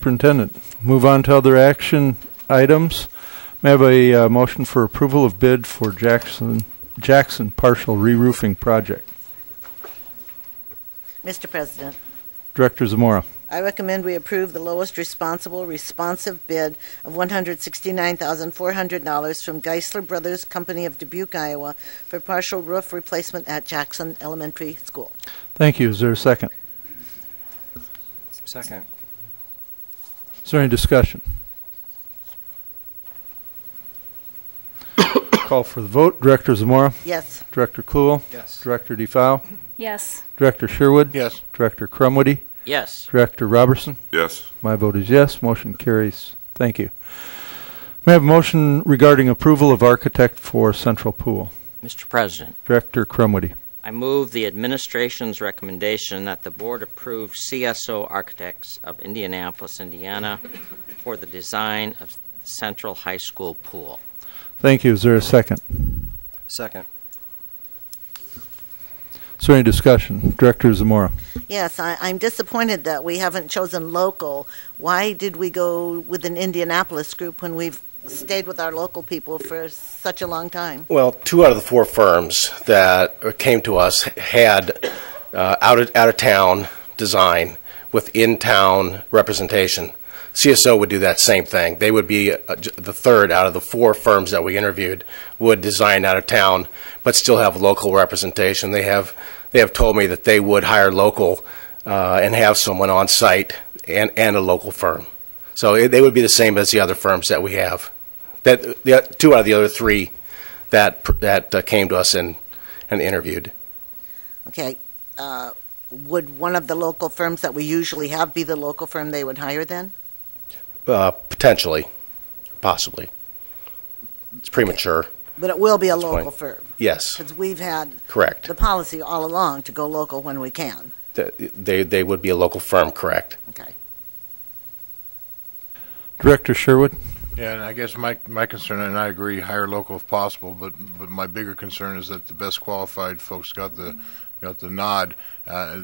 Superintendent. Move on to other action items. May I have a motion for approval of bid for Jackson partial re-roofing project? Mr. President, Director Zamora. I recommend we approve the lowest responsive bid of $169,400 from Geisler Brothers Company of Dubuque, Iowa for partial roof replacement at Jackson Elementary School. Thank you. Is there a second? Second. Is there any discussion? Call for the vote. Director Zamora. Yes. Director Kluhl. Yes. Director DeFile. Yes. Director Sherwood. Yes. Director Crumwoody. Yes. Director Robertson. Yes. My vote is yes. Motion carries. Thank you. May I have a motion regarding approval of architect for Central Pool? Mr. President, Director Crumwoody. I move the administration's recommendation that the board approve CSO Architects of Indianapolis, Indiana for the design of Central High School pool. Thank you. Is there a second? Second. Is there any discussion? Director Zamora. Yes, I'm disappointed that we haven't chosen local. Why did we go with an Indianapolis group when we've stayed with our local people for such a long time? Well, 2 out of the 4 firms that came to us had out of town design with in-town representation. CSO would do that same thing. They would be the 3rd out of the 4 firms that we interviewed would design out of town, but still have local representation. They have told me that they would hire local and have someone on site and a local firm. So they would be the same as the other firms that we have. That the 2 out of the other 3 that came to us and interviewed. Okay. Would one of the local firms that we usually have be the local firm they would hire then? Potentially, possibly. It's premature. But it will be a local firm. Yes. Because we've had Correct. the policy all along to go local when we can. They would be a local firm, correct. Okay. Director Sherwood. Yeah, and I guess my concern, and I agree, hire local if possible, but my bigger concern is that the best qualified folks got the nod.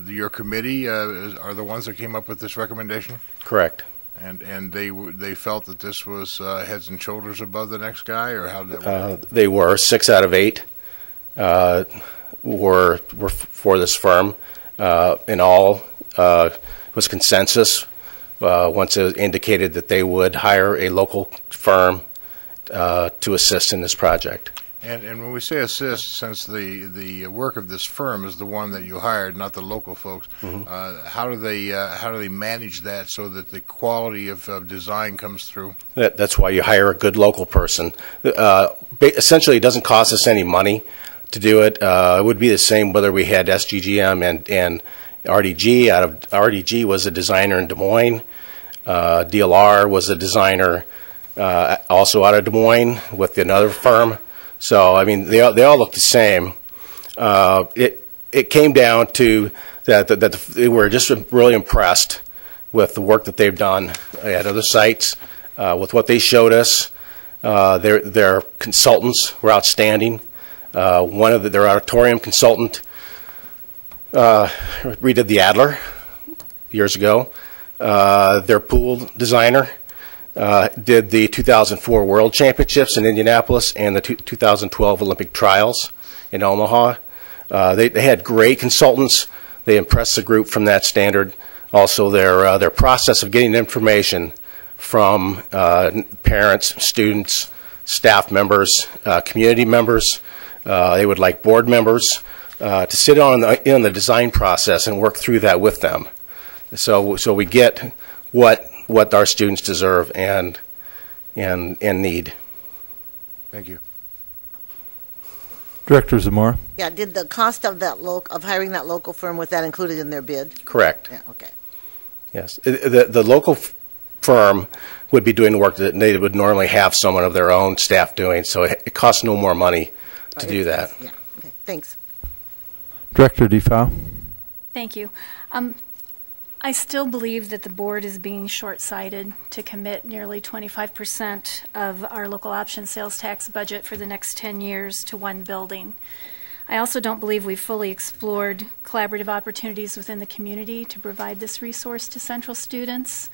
Your committee are the ones that came up with this recommendation? Correct. And they felt that this was heads and shoulders above the next guy, or how did that work? They were 6 out of 8 were for this firm. In all, it was consensus once it indicated that they would hire a local firm to assist in this project. And when we say assist, since the work of this firm is the one that you hired, not the local folks, how do they manage that so that the quality of design comes through? That's why you hire a good local person. Essentially, it doesn't cost us any money to do it. It would be the same whether we had SGGM and RDG. RDG was a designer in Des Moines. DLR was a designer also out of Des Moines with another firm. So I mean, they all look the same. It came down to that they were just really impressed with the work that they've done at other sites, with what they showed us. Their consultants were outstanding. One of their auditorium consultant redid the Adler years ago. Their pool designer did the 2004 World Championships in Indianapolis and the 2012 Olympic Trials in Omaha. They had great consultants. They impressed the group from that standard. Also, their process of getting information from parents, students, staff members, community members. They would like board members to sit in the design process and work through that with them. So we get what our students deserve and need. Thank you. Director Zamora. Yeah, did the cost of that of hiring that local firm, was that included in their bid? Correct. Yeah, okay. Yes. The local firm would be doing the work that they would normally have someone of their own staff doing, so it costs no more money to do that. Yeah, okay, thanks. Director DeFile. Thank you. I still believe that the board is being short-sighted to commit nearly 25% of our local option sales tax budget for the next 10 years to one building. I also don't believe we've fully explored collaborative opportunities within the community to provide this resource to Central students.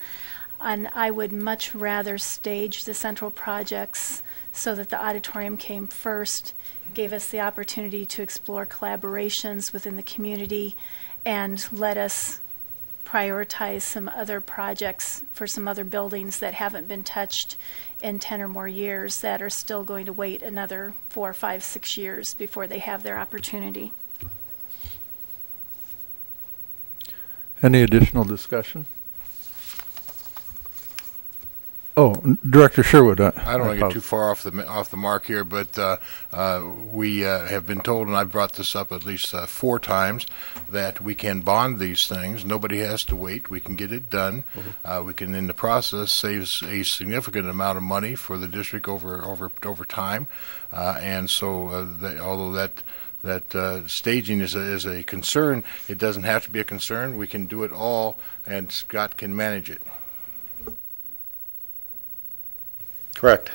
And I would much rather stage the central projects so that the auditorium came first, gave us the opportunity to explore collaborations within the community, and let us prioritize some other projects for some other buildings that haven't been touched in 10 or more years that are still going to wait another 4, 5, 6 years before they have their opportunity. Any additional discussion? Oh, Director Sherwood. I don't want to get too far off the mark here, but we have been told, and I've brought this up at least 4 times, that we can bond these things. Nobody has to wait. We can get it done. We can, in the process, save a significant amount of money for the district over time. And so, although that staging is a concern, it doesn't have to be a concern. We can do it all, and Scott can manage it. Correct.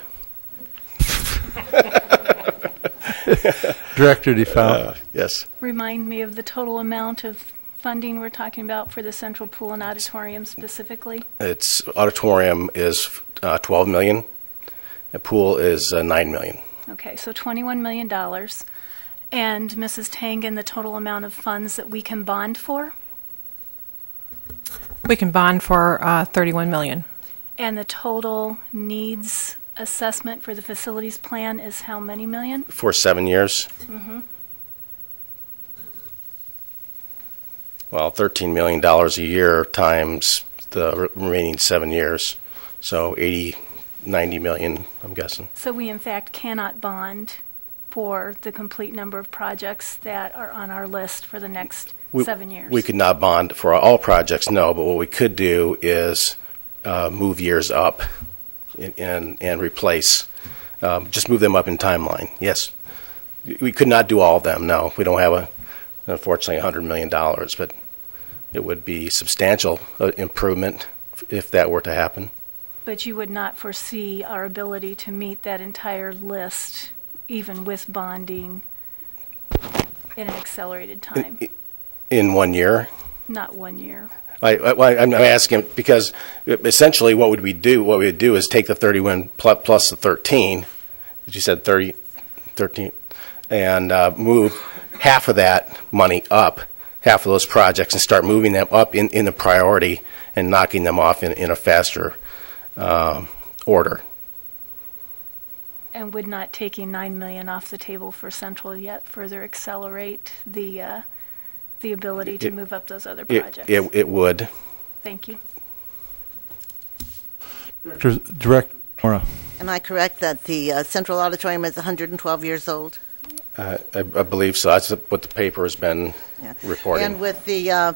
Director DeFoe. Yes. Remind me of the total amount of funding we're talking about for the central pool and auditorium specifically. Its auditorium is $12 million. The pool is $9 million. Okay, so $21 million. And Mrs. Tangen, the total amount of funds that we can bond for? We can bond for $31 million. And the total needs assessment for the facilities plan is how many million? For 7 years. Well, $13 million a year times the remaining 7 years. So 90 million, I'm guessing. So we in fact cannot bond for the complete number of projects that are on our list for the next 7 years. We could not bond for all projects, no, but what we could do is move years up and replace, just move them up in timeline. Yes, we could not do all of them, no. We don't have, unfortunately, $100 million, but it would be substantial improvement if that were to happen. But you would not foresee our ability to meet that entire list, even with bonding, in an accelerated time? In 1 year? Not 1 year. I'm asking because essentially what we would do is take the 31 plus the 13, as you said, 13, and move half of that money up, half of those projects, and start moving them up in the priority and knocking them off in a faster order. And would not taking $9 million off the table for Central yet further accelerate the ability to move up those other projects? It would. Thank you. Director Mora. Am I correct that the Central Auditorium is 112 years old? I believe so. That's what the paper has been reporting. And with the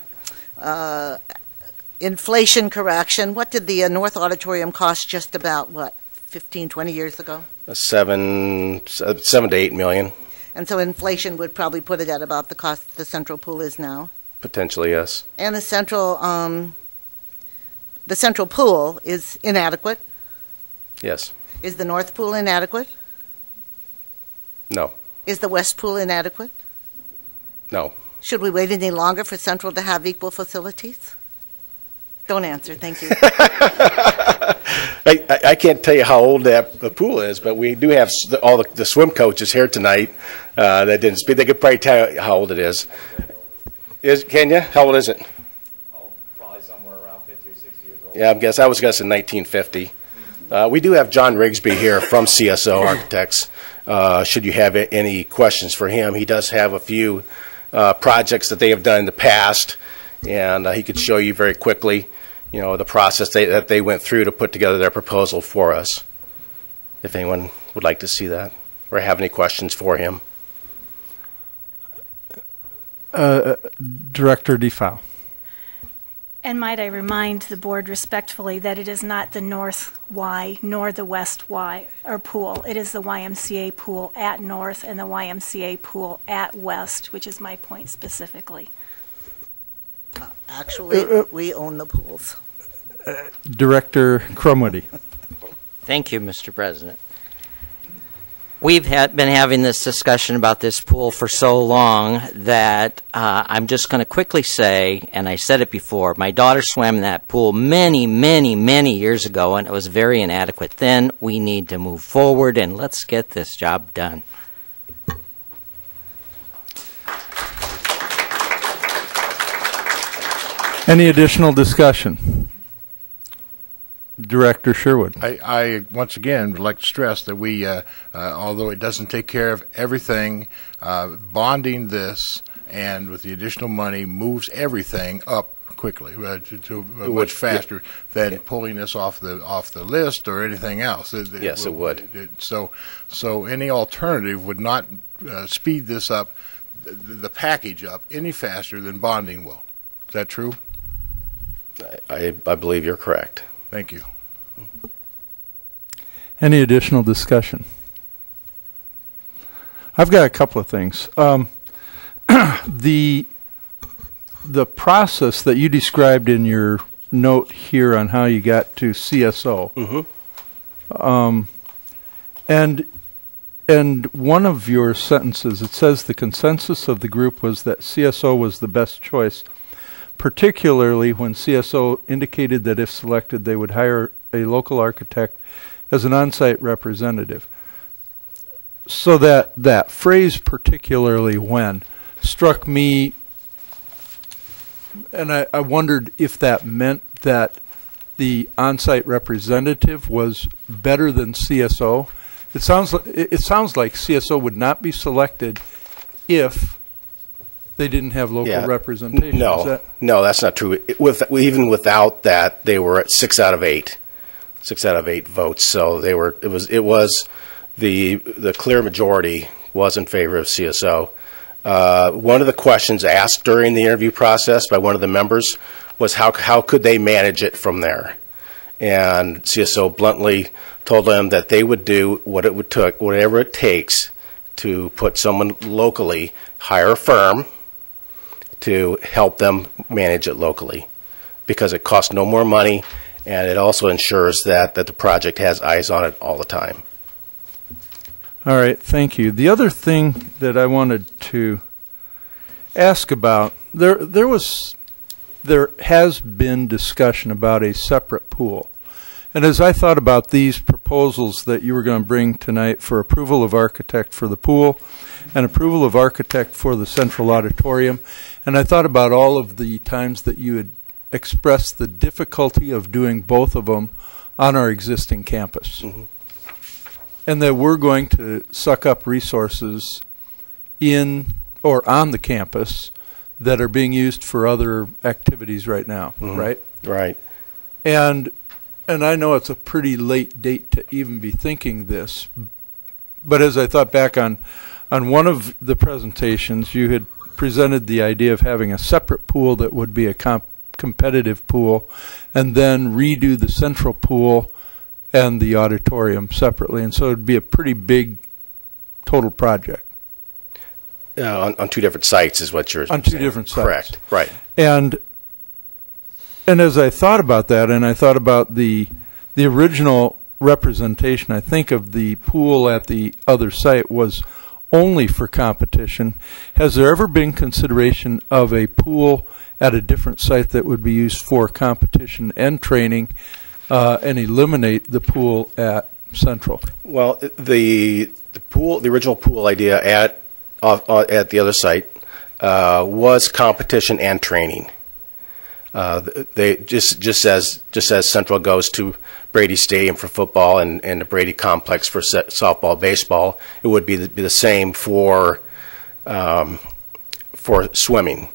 inflation correction, what did the North Auditorium cost just about, 15, 20 years ago? 7 to 8 million. And so inflation would probably put it at about the cost the Central Pool is now. Potentially, yes. And the Central Pool is inadequate. Yes. Is the North Pool inadequate? No. Is the West Pool inadequate? No. Should we wait any longer for Central to have equal facilities? Don't answer, thank you. I can't tell you how old the pool is, but we do have all the swim coaches here tonight that didn't speak. They could probably tell you how old it is. Can you? How old is it? Oh, probably somewhere around 50 or 60 years old. Yeah, I was guessing 1950. We do have John Rigsby here from CSO Architects. Should you have any questions for him, he does have a few projects that they have done in the past, and he could show you very quickly, the process that they went through to put together their proposal for us, if anyone would like to see that or have any questions for him. Director DeFoe. And might I remind the board respectfully that it is not the North Y nor the West Y or pool. It is the YMCA pool at North and the YMCA pool at West, which is my point specifically. Actually, we own the pools. Director Crumwitty. Thank you, Mr. President. We've been having this discussion about this pool for so long that I'm just going to quickly say, and I said it before, my daughter swam in that pool many, many, many years ago, and it was very inadequate then. We need to move forward, and let's get this job done. Any additional discussion? Director Sherwood. I once again would like to stress that we, although it doesn't take care of everything, bonding this and with the additional money moves everything up quickly to much faster than pulling this off the list or anything else. Yes, it would. So any alternative would not speed this up, the package up, any faster than bonding will. Is that true? I believe you're correct. Thank you. Any additional discussion? I've got a couple of things. The process that you described in your note here on how you got to CSO, and one of your sentences, it says the consensus of the group was that CSO was the best choice, particularly when CSO indicated that if selected, they would hire a local architect as an on-site representative. So that phrase, particularly when, struck me, and I wondered if that meant that the on-site representative was better than CSO. It sounds like CSO would not be selected if they didn't have local representation. No, that's not true. Even without that, they were at 6 out of 8. 6 out of 8 votes. So they were. It was the clear majority was in favor of CSO. One of the questions asked during the interview process by one of the members was how could they manage it from there, and CSO bluntly told them that they would do whatever it takes to put someone locally, hire a firm to help them manage it locally, because it costs no more money, and it also ensures that the project has eyes on it all the time. All right, thank you. The other thing that I wanted to ask about, there has been discussion about a separate pool. And as I thought about these proposals that you were going to bring tonight for approval of architect for the pool and approval of architect for the central auditorium, and I thought about all of the times that you had expressed the difficulty of doing both of them on our existing campus. Mm-hmm. And that we're going to suck up resources in or on the campus that are being used for other activities right now, mm-hmm. right? Right. And I know it's a pretty late date to even be thinking this, but as I thought back on one of the presentations, you had presented the idea of having a separate pool that would be a competitive pool, and then redo the central pool and the auditorium separately, and so it'd be a pretty big total project. On 2 different sites is what you're saying. On 2 different sites. Correct, right. And as I thought about that, and I thought about the original representation, I think of the pool at the other site was only for competition. Has there ever been consideration of a pool at a different site that would be used for competition and training, and eliminate the pool at Central? Well, the original pool idea at the other site was competition and training. They just as Central goes to Brady Stadium for football and the Brady Complex for softball, baseball, it would be the same for swimming.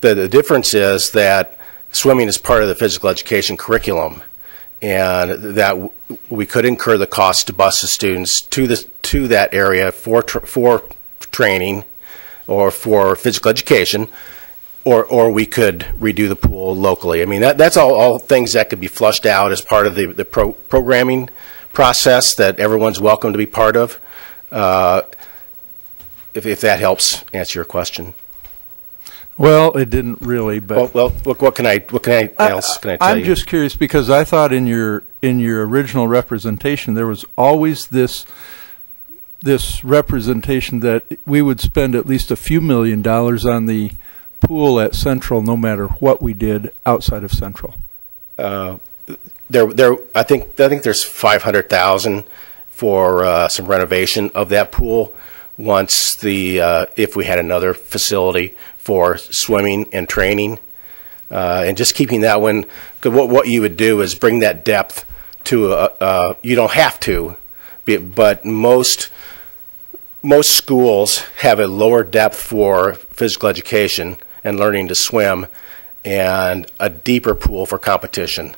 The difference is that swimming is part of the physical education curriculum, and that we could incur the cost to bus the students to that area for training or for physical education, or we could redo the pool locally. I mean, that's all things that could be flushed out as part of the programming process that everyone's welcome to be part of. If that helps answer your question. Well, it didn't really, but well, what can I tell you? I'm just curious because I thought in your original representation there was always this this representation that we would spend at least a few $1 million on the pool at Central, no matter what we did outside of Central. I think there's $500,000 for some renovation of that pool. Once if we had another facility for swimming and training, and just keeping that one. Cause what you would do is bring that depth to you don't have to, but most schools have a lower depth for physical education and learning to swim, and a deeper pool for competition.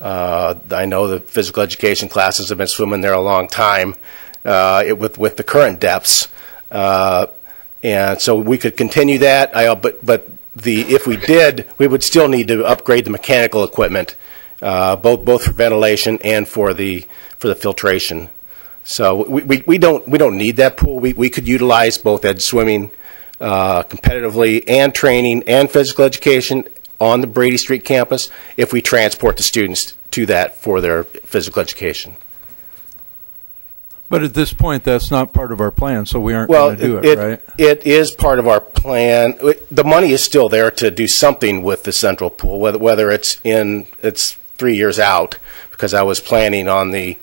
I know the physical education classes have been swimming there a long time with the current depths, and so we could continue that. But if we did, we would still need to upgrade the mechanical equipment, both for ventilation and for the filtration. So we don't need that pool. We could utilize both ed swimming competitively and training and physical education on the Brady Street campus if we transport the students to that for their physical education. But at this point, that's not part of our plan, so we aren't going to do it, right? It is part of our plan. The money is still there to do something with the Central pool, whether it's 3 years out, because I was planning on the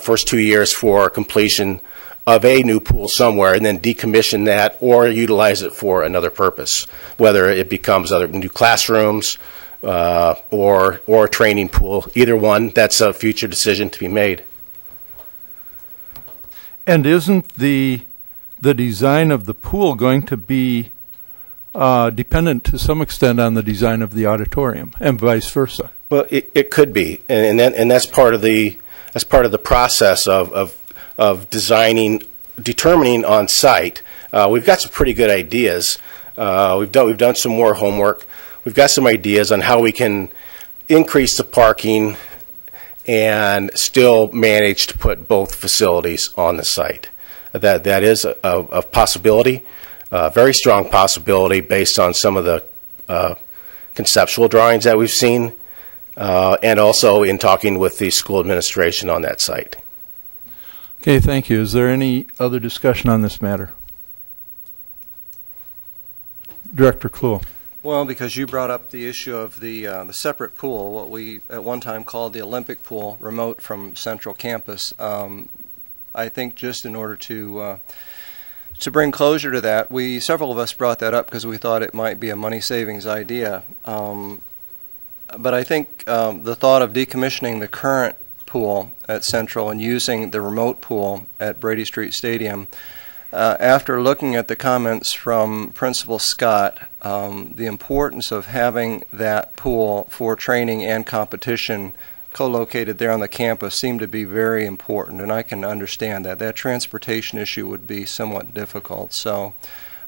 first 2 years for completion of a new pool somewhere, and then decommission that or utilize it for another purpose, whether it becomes other new classrooms or a training pool. Either one, that's a future decision to be made. And isn't the design of the pool going to be dependent to some extent on the design of the auditorium, and vice versa? Well, it could be, and that's part of the process of determining on site. We've got some pretty good ideas. We've done some more homework. We've got some ideas on how we can increase the parking and still manage to put both facilities on the site. That is a possibility, a very strong possibility based on some of the conceptual drawings that we've seen, and also in talking with the school administration on that site. Okay, thank you. Is there any other discussion on this matter? Director Kluhl. Well, because you brought up the issue of the separate pool, what we at one time called the Olympic pool, remote from Central Campus. I think just in order to bring closure to that, several of us brought that up because we thought it might be a money savings idea. But I think the thought of decommissioning the current pool at Central and using the remote pool at Brady Street Stadium, after looking at the comments from Principal Scott, the importance of having that pool for training and competition co-located there on the campus seemed to be very important, and I can understand that. That transportation issue would be somewhat difficult. So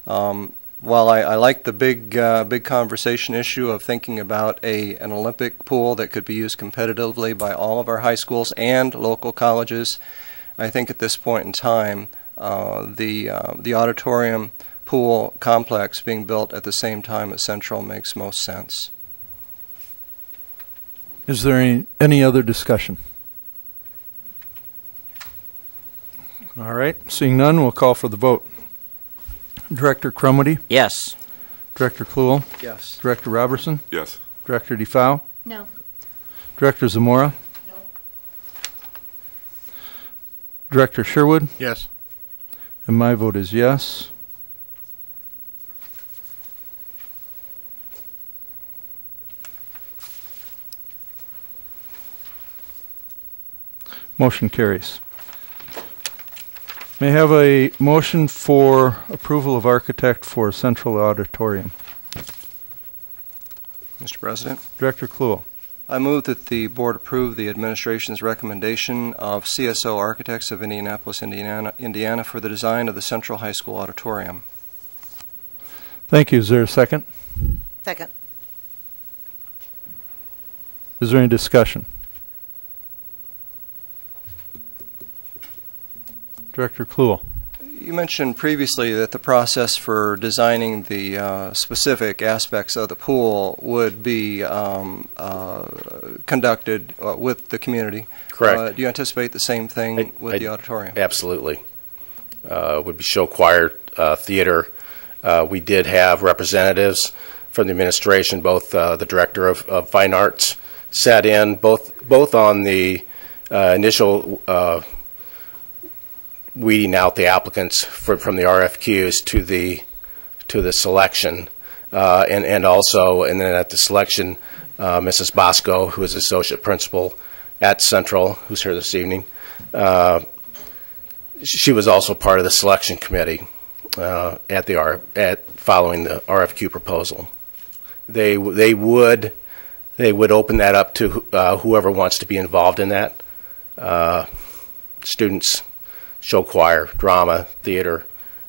while I like the big conversation issue of thinking about an Olympic pool that could be used competitively by all of our high schools and local colleges, I think at this point in time the auditorium pool complex being built at the same time at Central makes most sense. Is there any other discussion? All right, seeing none, we'll call for the vote. Director Crumwitty? Yes. Director Kluhl? Yes. Director Robertson? Yes. Director DeFau? No. Director Zamora? No. Director Sherwood? Yes. And my vote is yes. Motion carries. May I have a motion for approval of architect for Central Auditorium? Mr. President, Director Kluhl. I move that the board approve the administration's recommendation of CSO Architects of Indianapolis, Indiana for the design of the Central High School auditorium. Thank you. Is there a second? Second. Is there any discussion? Director Kluhl. You mentioned previously that the process for designing the specific aspects of the pool would be conducted with the community. Correct. Do you anticipate the same thing with the auditorium? Absolutely. would be show choir, theater. We did have representatives from the administration, both the director of fine arts sat in, both on the initial weeding out the applicants from the RFQs to the selection, and then at the selection, Mrs. Bosco, who is associate principal at Central, who's here this evening, she was also part of the selection committee following the RFQ proposal. They would open that up to whoever wants to be involved in that. Students, show choir, drama, theater,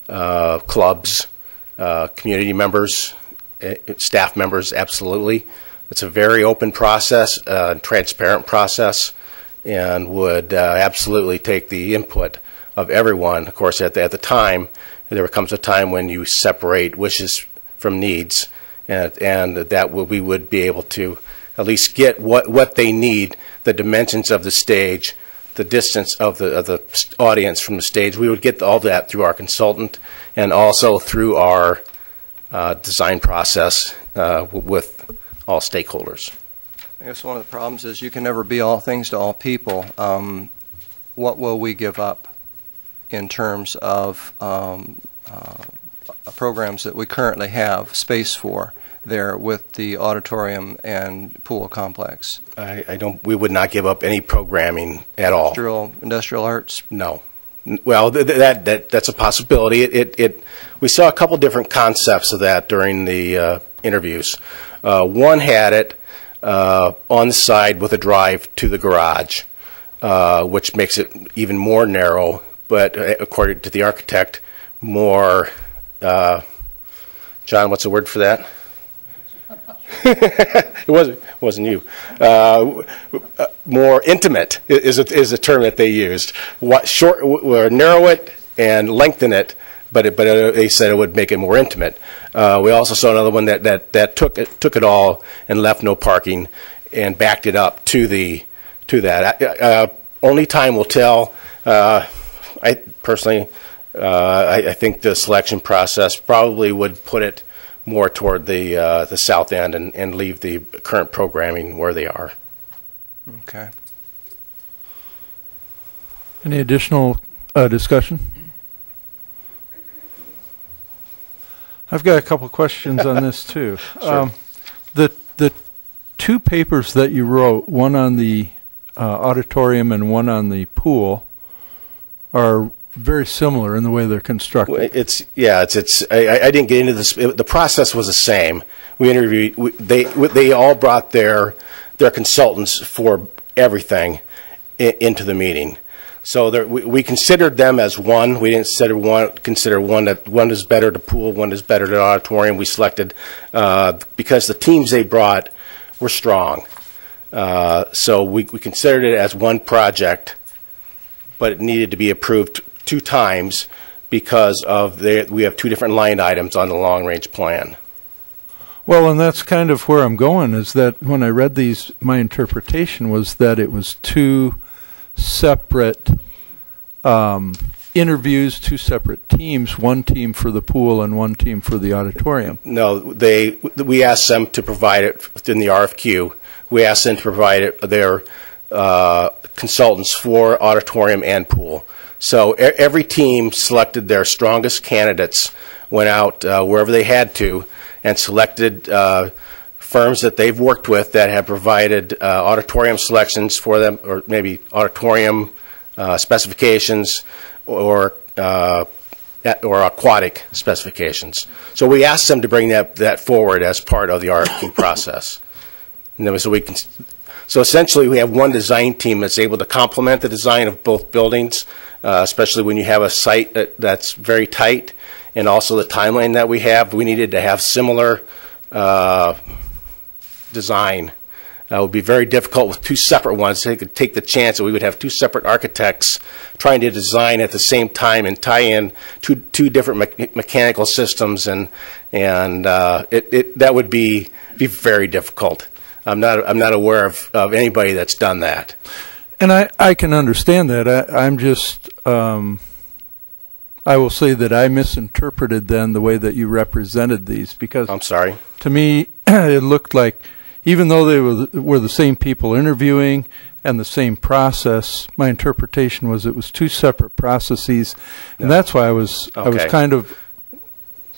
clubs, community members, staff members, absolutely. It's a very open process, transparent process, and would absolutely take the input of everyone. Of course, at the time, there comes a time when you separate wishes from needs, and that we would be able to at least get what they need, the dimensions of the stage, the distance of the audience from the stage. We would get all that through our consultant and also through our design process with all stakeholders. I guess one of the problems is you can never be all things to all people. What will we give up in terms of programs that we currently have space for there with the auditorium and pool complex? We would not give up any programming at all. Industrial arts? No. Well, that's a possibility. We saw a couple different concepts of that during the interviews. One had it on the side with a drive to the garage, which makes it even more narrow, but according to the architect, more, John, what's the word for that? It wasn't you. More intimate is a term that they used. Narrow it and lengthen it, but they said it would make it more intimate. We also saw another one that took it all and left no parking and backed it up to that. Only time will tell. I personally, I think the selection process probably would put it more toward the south end and leave the current programming where they are. Okay. Any additional discussion? I've got a couple questions on this too. Sure. The two papers that you wrote, one on the auditorium and one on the pool, are very similar in the way they're constructed. I didn't get into this. The process was the same. We interviewed. They all brought their consultants for everything into the meeting. So we considered them as one. We didn't consider one that one is better to pool, one is better to auditorium. We selected because the teams they brought were strong. So we considered it as one project, but it needed to be approved 2 times because of we have 2 different line items on the long-range plan. Well, and that's kind of where I'm going, is that when I read these, my interpretation was that it was 2 separate interviews, 2 separate teams, one team for the pool and one team for the auditorium. No, we asked them to provide it within the RFQ. We asked them to provide their consultants for auditorium and pool. So every team selected their strongest candidates, went out wherever they had to, and selected firms that they've worked with that have provided auditorium selections for them, or maybe auditorium specifications, or aquatic specifications. So we asked them to bring that forward as part of the RFQ process. And then so essentially we have one design team that's able to complement the design of both buildings, especially when you have a site that's very tight, and also the timeline that we have. We needed to have similar design. It would be very difficult with 2 separate ones. They could take the chance that we would have 2 separate architects trying to design at the same time and tie in two different mechanical systems, and that would be very difficult. I'm not aware of anybody that's done that. And I can understand that. I'm just I will say that I misinterpreted then the way that you represented these, because I'm sorry. to me, it looked like even though they were the same people interviewing and the same process, my interpretation was it was two separate processes, and that's why I was kind of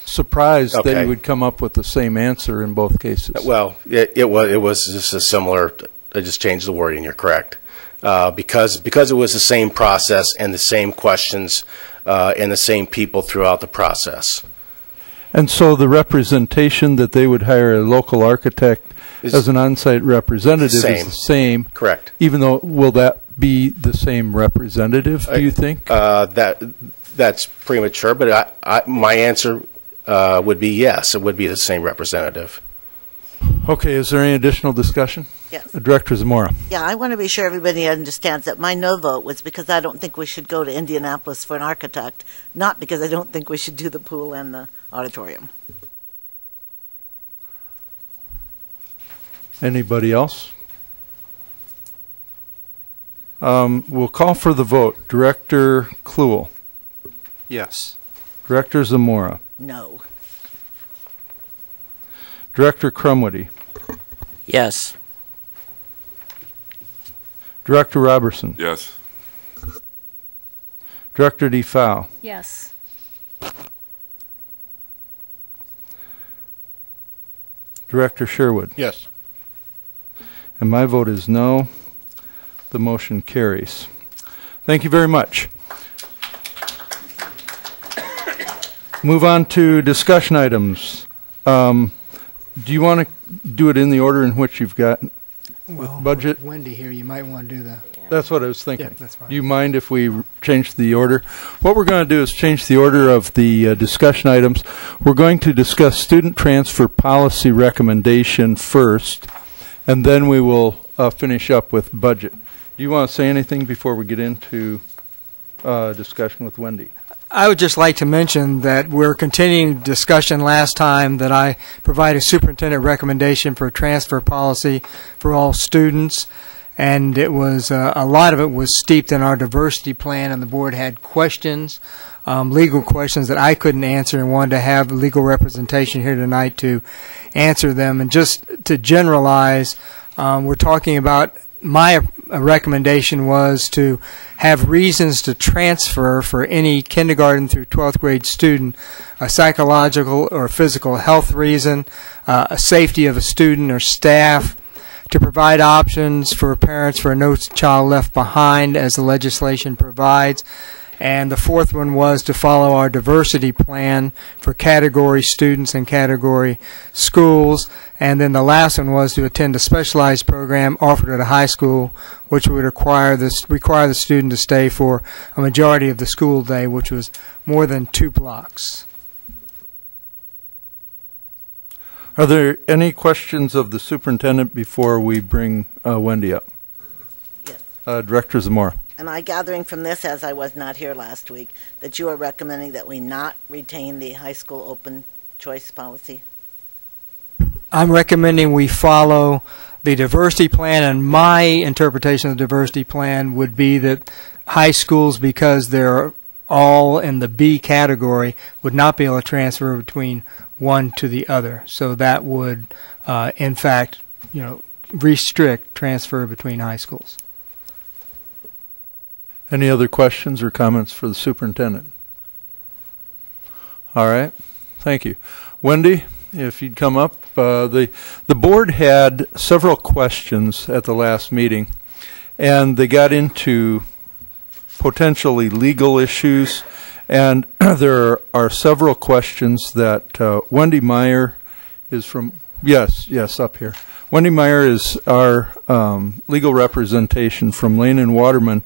surprised that you would come up with the same answer in both cases. Well, it was just a similar. I just changed the wording. You're correct, because it was the same process and the same questions and the same people throughout the process. And so the representation that they would hire a local architect as an on-site representative is the same. Correct. Even though, will that be the same representative, do you think? That's premature, but my answer would be yes, it would be the same representative. Okay, is there any additional discussion? Yes. Director Zamora. Yeah, I want to be sure everybody understands that my no vote was because I don't think we should go to Indianapolis for an architect, not because I don't think we should do the pool and the auditorium. Anybody else? We'll call for the vote. Director Kluel. Yes. Director Zamora. No. Director Crumwitty. Yes. Director Robertson. Yes. Director DeFow. Yes. Director Sherwood. Yes. And my vote is no. The motion carries. Thank you very much. Move on to discussion items. Do you want to do it in the order in which you've got budget? Wendy here, you might want to do the... That's what I was thinking. Yeah, that's fine. Do you mind if we change the order? What we're going to do is change the order of the discussion items. We're going to discuss student transfer policy recommendation first, and then we will finish up with budget. Do you want to say anything before we get into discussion with Wendy? I would just like to mention that we're continuing discussion last time that I provided superintendent recommendation for transfer policy for all students, and it was a lot of it was steeped in our diversity plan, and the board had questions, legal questions that I couldn't answer, and wanted to have legal representation here tonight to answer them. And just to generalize, we're talking about my recommendation was to have reasons to transfer for any kindergarten through 12th grade student, a psychological or physical health reason, a safety of a student or staff, to provide options for parents for no child left behind as the legislation provides. And the fourth one was to follow our diversity plan for category students and category schools. And then the last one was to attend a specialized program offered at a high school, which would require the student to stay for a majority of the school day, which was more than 2 blocks. Are there any questions of the superintendent before we bring Wendy up? Yes. Director Zamora. Am I gathering from this, as I was not here last week, that you are recommending that we not retain the high school open choice policy? I'm recommending we follow the diversity plan, and my interpretation of the diversity plan would be that high schools, because they're all in the B category, would not be able to transfer between one to the other. So that would, in fact, restrict transfer between high schools. Any other questions or comments for the superintendent? All right. Thank you. Wendy, if you'd come up. The board had several questions at the last meeting, and they got into potentially legal issues, and there are several questions that Wendy Meyer is from, yes, up here. Wendy Meyer is our legal representation from Lane and Waterman.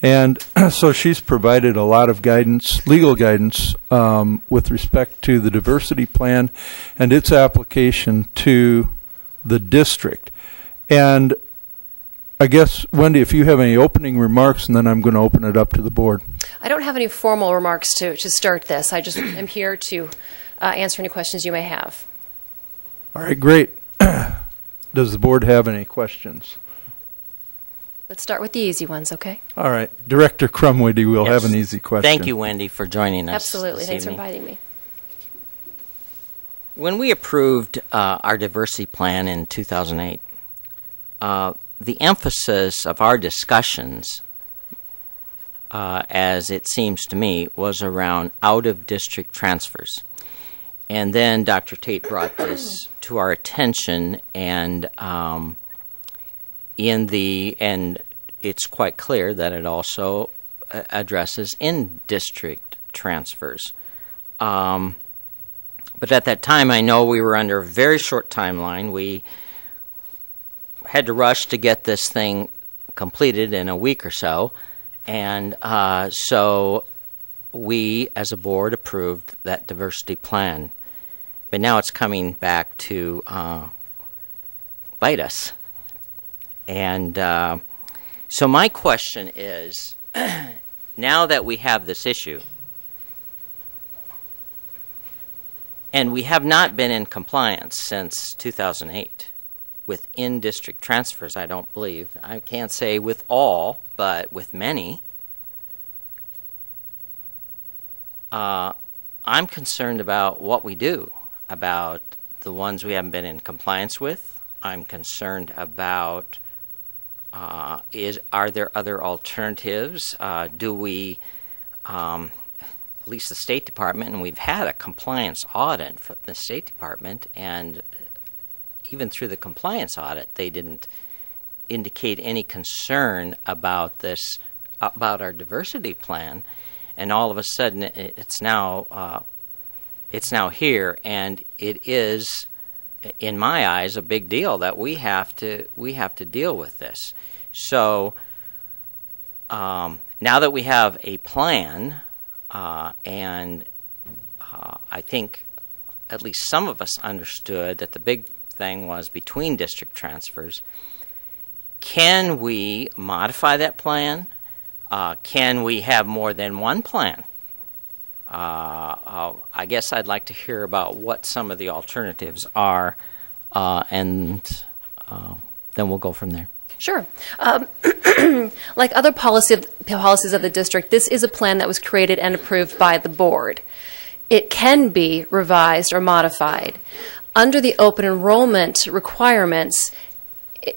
And so she's provided a lot of guidance, legal guidance, with respect to the diversity plan and its application to the district. And I guess, Wendy, if you have any opening remarks, and then I'm going to open it up to the board. I don't have any formal remarks to start this. I just am here to answer any questions you may have. All right, great. Does the board have any questions? Let's start with the easy ones, okay? All right. Director Crumwitty will Yes. have an easy question. Thank you, Wendy, for joining us. Absolutely. this Thanks for evening. inviting me. When we approved our diversity plan in 2008, the emphasis of our discussions, as it seems to me, was around out-of-district transfers. And then Dr. Tate brought this to our attention, and and it's quite clear that it also addresses in-district transfers. But at that time, I know we were under a very short timeline. We had to rush to get this thing completed in a week or so, and so we, as a board, approved that diversity plan. But now it's coming back to bite us. And so my question is, now that we have this issue, and we have not been in compliance since 2008 with in-district transfers, I don't believe. I can't say with all, but with many. I'm concerned about what we do about the ones we haven't been in compliance with. I'm concerned about are there other alternatives? Do we, at least the State Department, and we've had a compliance audit from the State Department, and even through the compliance audit, they didn't indicate any concern about this, about our diversity plan, and all of a sudden it's now here, and it is, in my eyes, a big deal that we have to deal with this. So now that we have a plan, and I think at least some of us understood that the big thing was between district transfers, can we modify that plan? Can we have more than one plan? I guess I'd like to hear about what some of the alternatives are, and then we'll go from there. Sure. Like other policies of the district, this is a plan that was created and approved by the board. It can be revised or modified. Under the open enrollment requirements,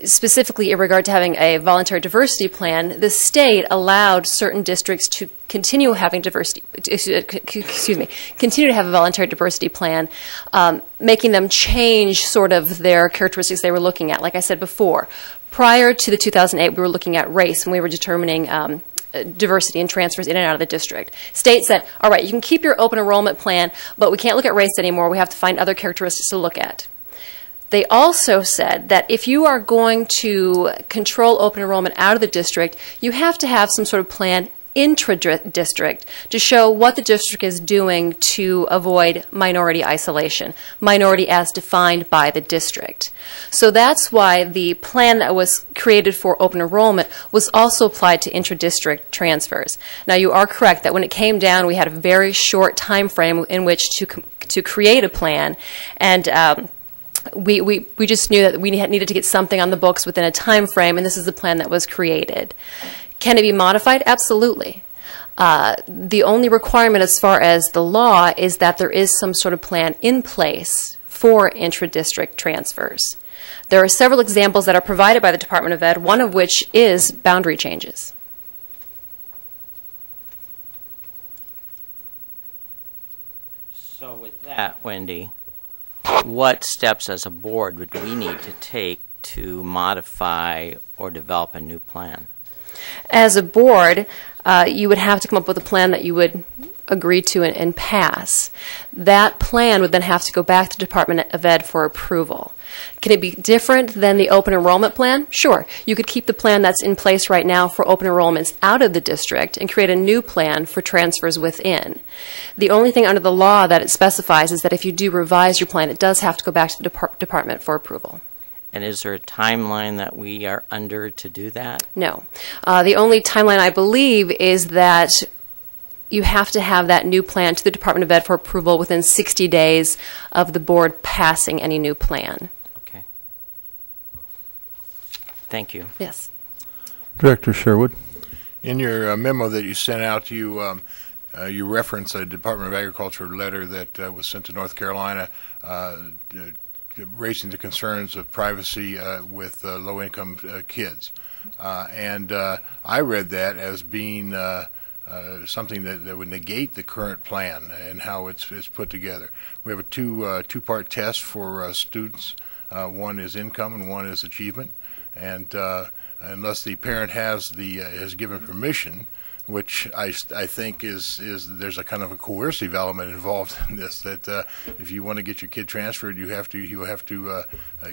specifically in regard to having a voluntary diversity plan, the state allowed certain districts to continue having continue to have a voluntary diversity plan, making them change sort of their characteristics they were looking at. Like I said before, prior to the 2008, we were looking at race when we were determining diversity and transfers in and out of the district. State said, all right, you can keep your open enrollment plan, but we can't look at race anymore. We have to find other characteristics to look at. They also said that if you are going to control open enrollment out of the district, you have to have some sort of plan intra-district to show what the district is doing to avoid minority isolation, minority as defined by the district. So that's why the plan that was created for open enrollment was also applied to intra-district transfers. Now, you are correct that when it came down, we had a very short time frame in which to create a plan, and we just knew that we needed to get something on the books within a time frame, and this is the plan that was created. Can it be modified? Absolutely. The only requirement as far as the law is that there is some sort of plan in place for intra-district transfers. There are several examples that are provided by the Department of Ed, one of which is boundary changes. So with that, Wendy, what steps as a board would we need to take to modify or develop a new plan? As a board, you would have to come up with a plan that you would agree to and pass. That plan would then have to go back to the Department of Ed for approval. Can it be different than the open enrollment plan? Sure. You could keep the plan that's in place right now for open enrollments out of the district and create a new plan for transfers within. The only thing under the law that it specifies is that if you do revise your plan, it does have to go back to the department for approval. And is there a timeline that we are under to do that? No. The only timeline I believe is that you have to have that new plan to the Department of Ed for approval within 60 days of the board passing any new plan. Okay. Thank you. Yes. Director Sherwood. In your memo that you sent out, you reference a Department of Agriculture letter that was sent to North Carolina raising the concerns of privacy with low-income kids. And I read that as being something that would negate the current plan and how it's put together. We have a two-part test for students. One is income and one is achievement. And unless the parent has given permission, which I think is there's a kind of a coercive element involved in this, that if you want to get your kid transferred, you have to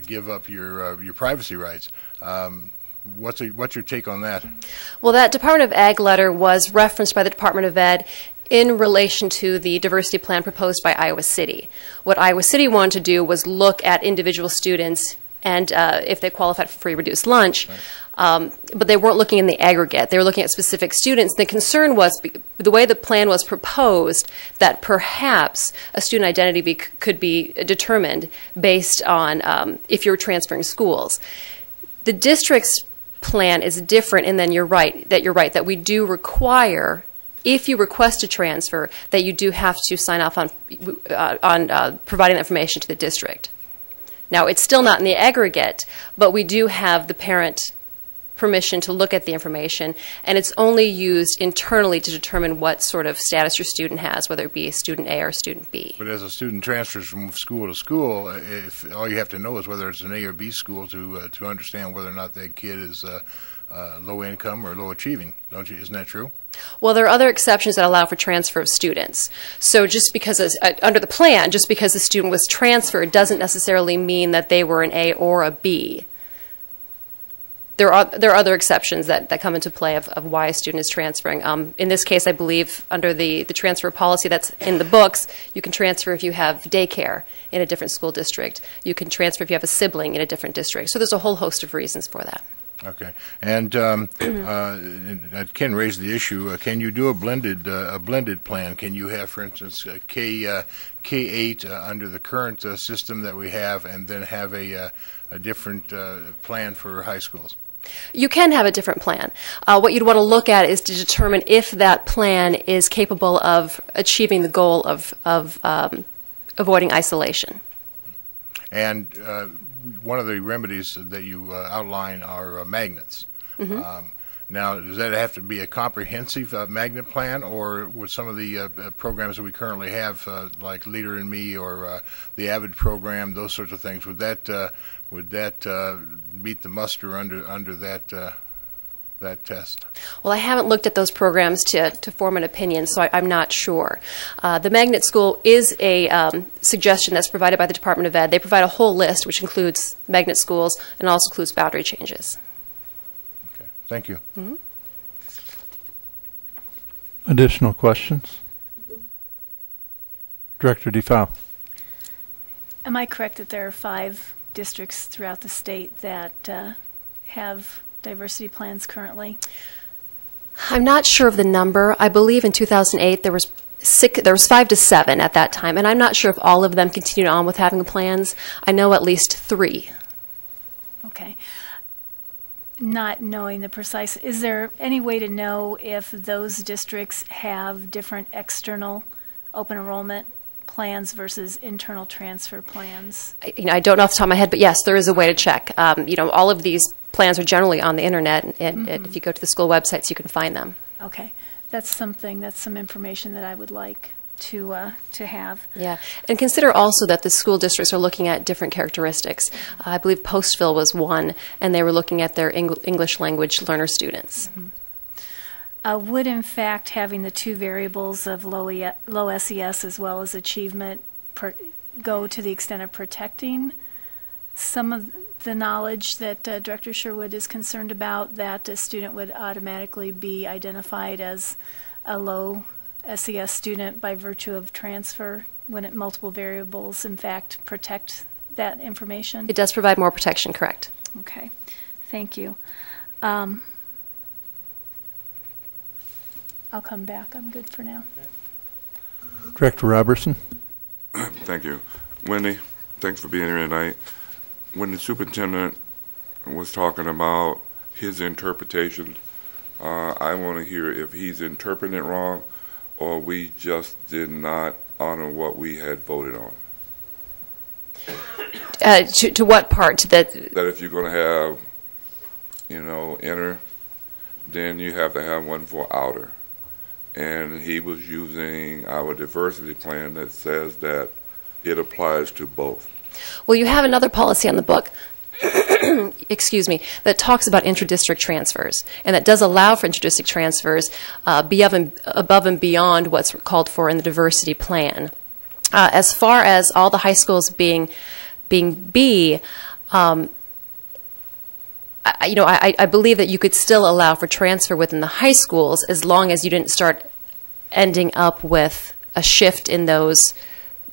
give up your privacy rights. What's your take on that? Well, that Department of Ag letter was referenced by the Department of Ed in relation to the diversity plan proposed by Iowa City. What Iowa City wanted to do was look at individual students and if they qualified for free reduced lunch. Right. But they weren't looking in the aggregate. They were looking at specific students. The concern was the way the plan was proposed, that perhaps a student identity could be determined based on if you're transferring schools. The district's plan is different, and then you're right that we do require, if you request a transfer, that you do have to sign off on providing that information to the district. Now, it's still not in the aggregate, but we do have the parent permission to look at the information, and it's only used internally to determine what sort of status your student has, whether it be student A or student B. But as a student transfers from school to school, if all you have to know is whether it's an A or B school to understand whether or not that kid is low income or low achieving, don't you? Isn't that true? Well, there are other exceptions that allow for transfer of students. So just because, under the plan, just because the student was transferred doesn't necessarily mean that they were an A or a B. There are other exceptions that come into play of why a student is transferring. In this case, I believe under the transfer policy that's in the books, you can transfer if you have daycare in a different school district. You can transfer if you have a sibling in a different district. So there's a whole host of reasons for that. Okay, and Ken raised the issue. Can you do a blended plan? Can you have, for instance, K-8 under the current system that we have, and then have a different plan for high schools? You can have a different plan. What you'd want to look at is to determine if that plan is capable of achieving the goal of avoiding isolation. And one of the remedies that you outline are magnets. Mm-hmm. Now, does that have to be a comprehensive magnet plan, or would some of the programs that we currently have, like Leader in Me or the AVID program, those sorts of things, would that meet the muster under that test? Well, I haven't looked at those programs to form an opinion, so I'm not sure. The Magnet School is a suggestion that's provided by the Department of Ed. They provide a whole list, which includes magnet schools and also includes boundary changes. Okay, thank you. Mm-hmm. Additional questions? Director DeFau. Am I correct that there are 5 districts throughout the state that have diversity plans currently? I'm not sure of the number. I believe in 2008 there was 5 to 7 at that time, and I'm not sure if all of them continued on with having plans. I know at least 3. Okay. Not knowing the precise, is there any way to know if those districts have different external open enrollment plans versus internal transfer plans? I don't know off the top of my head, but yes, there is a way to check. All of these plans are generally on the internet, and mm-hmm. If you go to the school websites, you can find them. Okay, that's some information that I would like to have. Yeah, and consider also that the school districts are looking at different characteristics. I believe Postville was one, and they were looking at their English language learner students. Mm-hmm. Would, in fact, having the 2 variables of low SES as well as achievement go to the extent of protecting some of the knowledge that Director Sherwood is concerned about, that a student would automatically be identified as a low SES student by virtue of transfer, when multiple variables, in fact, protect that information? It does provide more protection, correct. Okay, thank you. I'll come back. I'm good for now. Director Robertson. Thank you. Wendy, thanks for being here tonight. When the superintendent was talking about his interpretation. I want to hear if he's interpreting it wrong or we just did not honor what we had voted on. To what part? That if you're going to have, inner, then you have to have one for outer. And he was using our diversity plan that says that it applies to both. Well, you have another policy on the book, excuse me, that talks about intra-district transfers, and that does allow for intra-district transfers above and beyond what's called for in the diversity plan. As far as all the high schools being B, I believe that you could still allow for transfer within the high schools as long as you didn't start ending up with a shift in those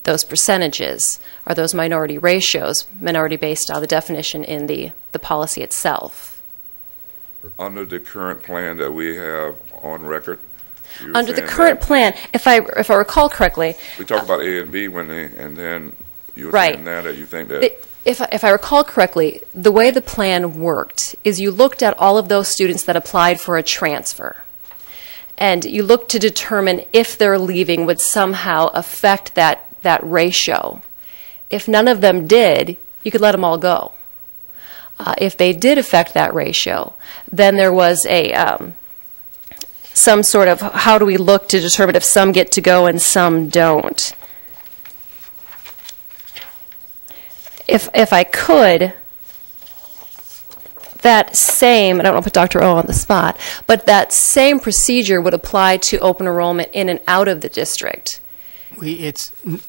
percentages or those minority ratios, minority based on the definition in the policy itself. Under the current plan that we have on record? Under the current plan, if I recall correctly, we talked about A and B and then you were right. saying now that you think that. If I recall correctly, the way the plan worked is you looked at all of those students that applied for a transfer, and you looked to determine if their leaving would somehow affect that ratio. If none of them did, you could let them all go. If they did affect that ratio, then there was some sort of, how do we look to determine if some get to go and some don't? If I could, that same, I don't want to put Dr. O on the spot, but that same procedure would apply to open enrollment in and out of the district. The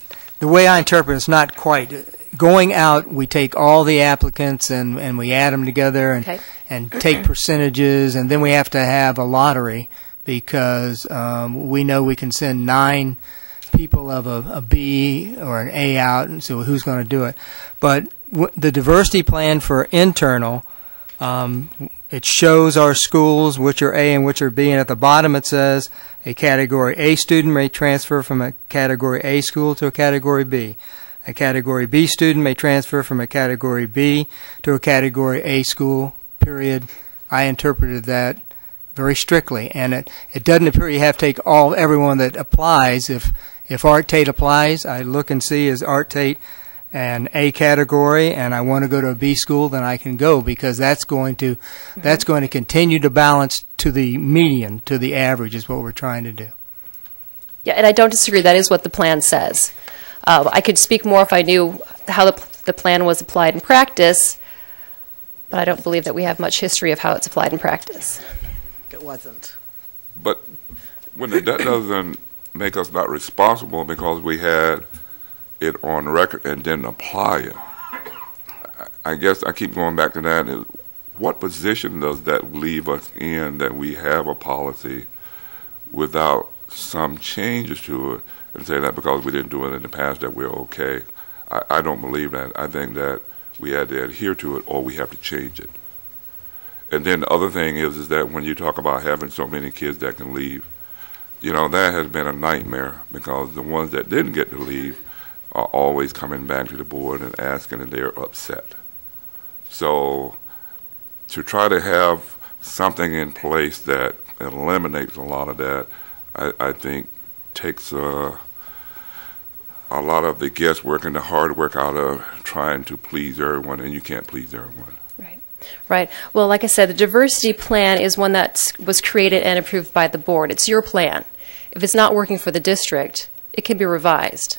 way I interpret it, it's not quite. Going out, we take all the applicants and we add them together and take percentages, and then we have to have a lottery because we know we can send 9 people of a B or an A out, and so who's going to do it? But the diversity plan for internal, it shows our schools which are A and which are B, and at the bottom it says a category A student may transfer from a category A school to a category B. A category B student may transfer from a category B to a category A school, period. I interpreted that very strictly, and it doesn't appear you have to take everyone that applies. If Art Tate applies, I look and see is Art Tate an A category and I want to go to a B school, then I can go, because that's going to continue to balance to the median, to the average is what we're trying to do. Yeah, and I don't disagree. That is what the plan says. I could speak more if I knew how the plan was applied in practice, but I don't believe that we have much history of how it's applied in practice. It wasn't. But that doesn't make us not responsible because we had it on record and didn't apply it. I guess I keep going back to that. Is what position does that leave us in that we have a policy without some changes to it and say that because we didn't do it in the past that we're okay? I don't believe that. I think that we had to adhere to it or we have to change it. And then the other thing is that when you talk about having so many kids that can leave, that has been a nightmare because the ones that didn't get to leave are always coming back to the board and asking, and they're upset. So to try to have something in place that eliminates a lot of that, I think takes a lot of the guesswork and the hard work out of trying to please everyone, and you can't please everyone. Right. Well, like I said, the diversity plan is one that was created and approved by the board. It's your plan. If it's not working for the district, it can be revised.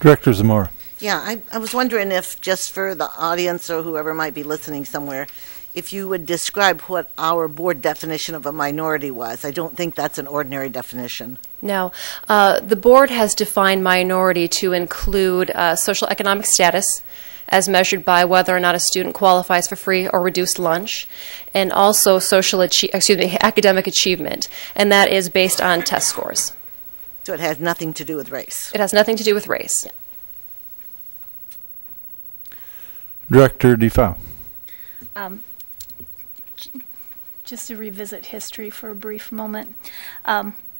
Director Zamora. Yeah, I was wondering if, just for the audience or whoever might be listening somewhere, if you would describe what our board definition of a minority was. I don't think that's an ordinary definition. No. The board has defined minority to include social economic status, as measured by whether or not a student qualifies for free or reduced lunch, and also academic achievement, and that is based on test scores. So it has nothing to do with race. It has nothing to do with race. Yeah. Director DeFau. Just to revisit history for a brief moment.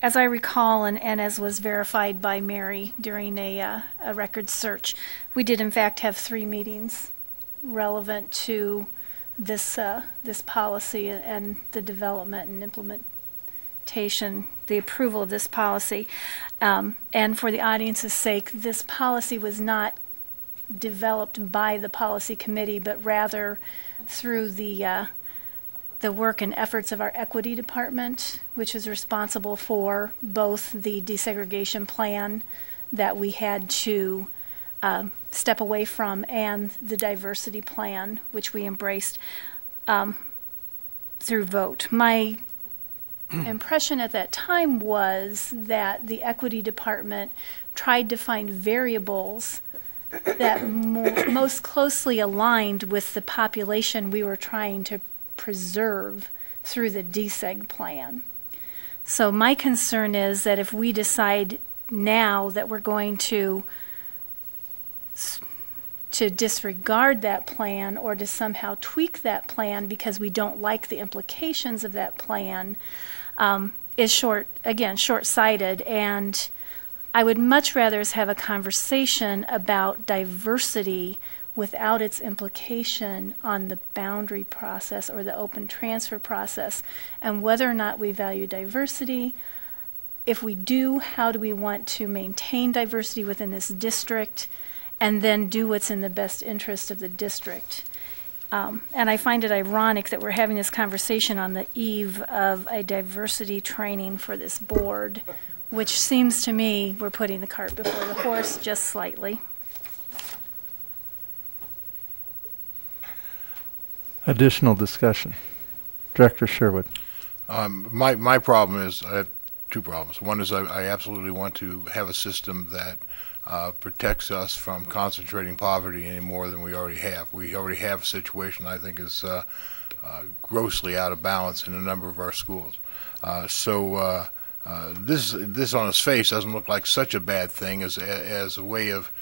as I recall, and as was verified by Mary during a record search, we did in fact have 3 meetings relevant to this this policy and the development and implementation, the approval of this policy. And for the audience's sake, this policy was not developed by the policy committee, but rather through the work and efforts of our equity department, which is responsible for both the desegregation plan that we had to step away from and the diversity plan, which we embraced through vote. My impression at that time was that the equity department tried to find variables that most closely aligned with the population we were trying to preserve through the DSEG plan. So my concern is that if we decide now that we're going to disregard that plan or to somehow tweak that plan because we don't like the implications of that plan, is short-sighted. And I would much rather us have a conversation about diversity without its implication on the boundary process or the open transfer process, and whether or not we value diversity. If we do, how do we want to maintain diversity within this district, and then do what's in the best interest of the district? And I find it ironic that we're having this conversation on the eve of a diversity training for this board, which seems to me we're putting the cart before the horse just slightly. Additional discussion. Director Sherwood. My problem is, I have 2 problems. One is I absolutely want to have a system that protects us from concentrating poverty any more than we already have. We already have a situation I think is grossly out of balance in a number of our schools. This on its face doesn't look like such a bad thing as a way of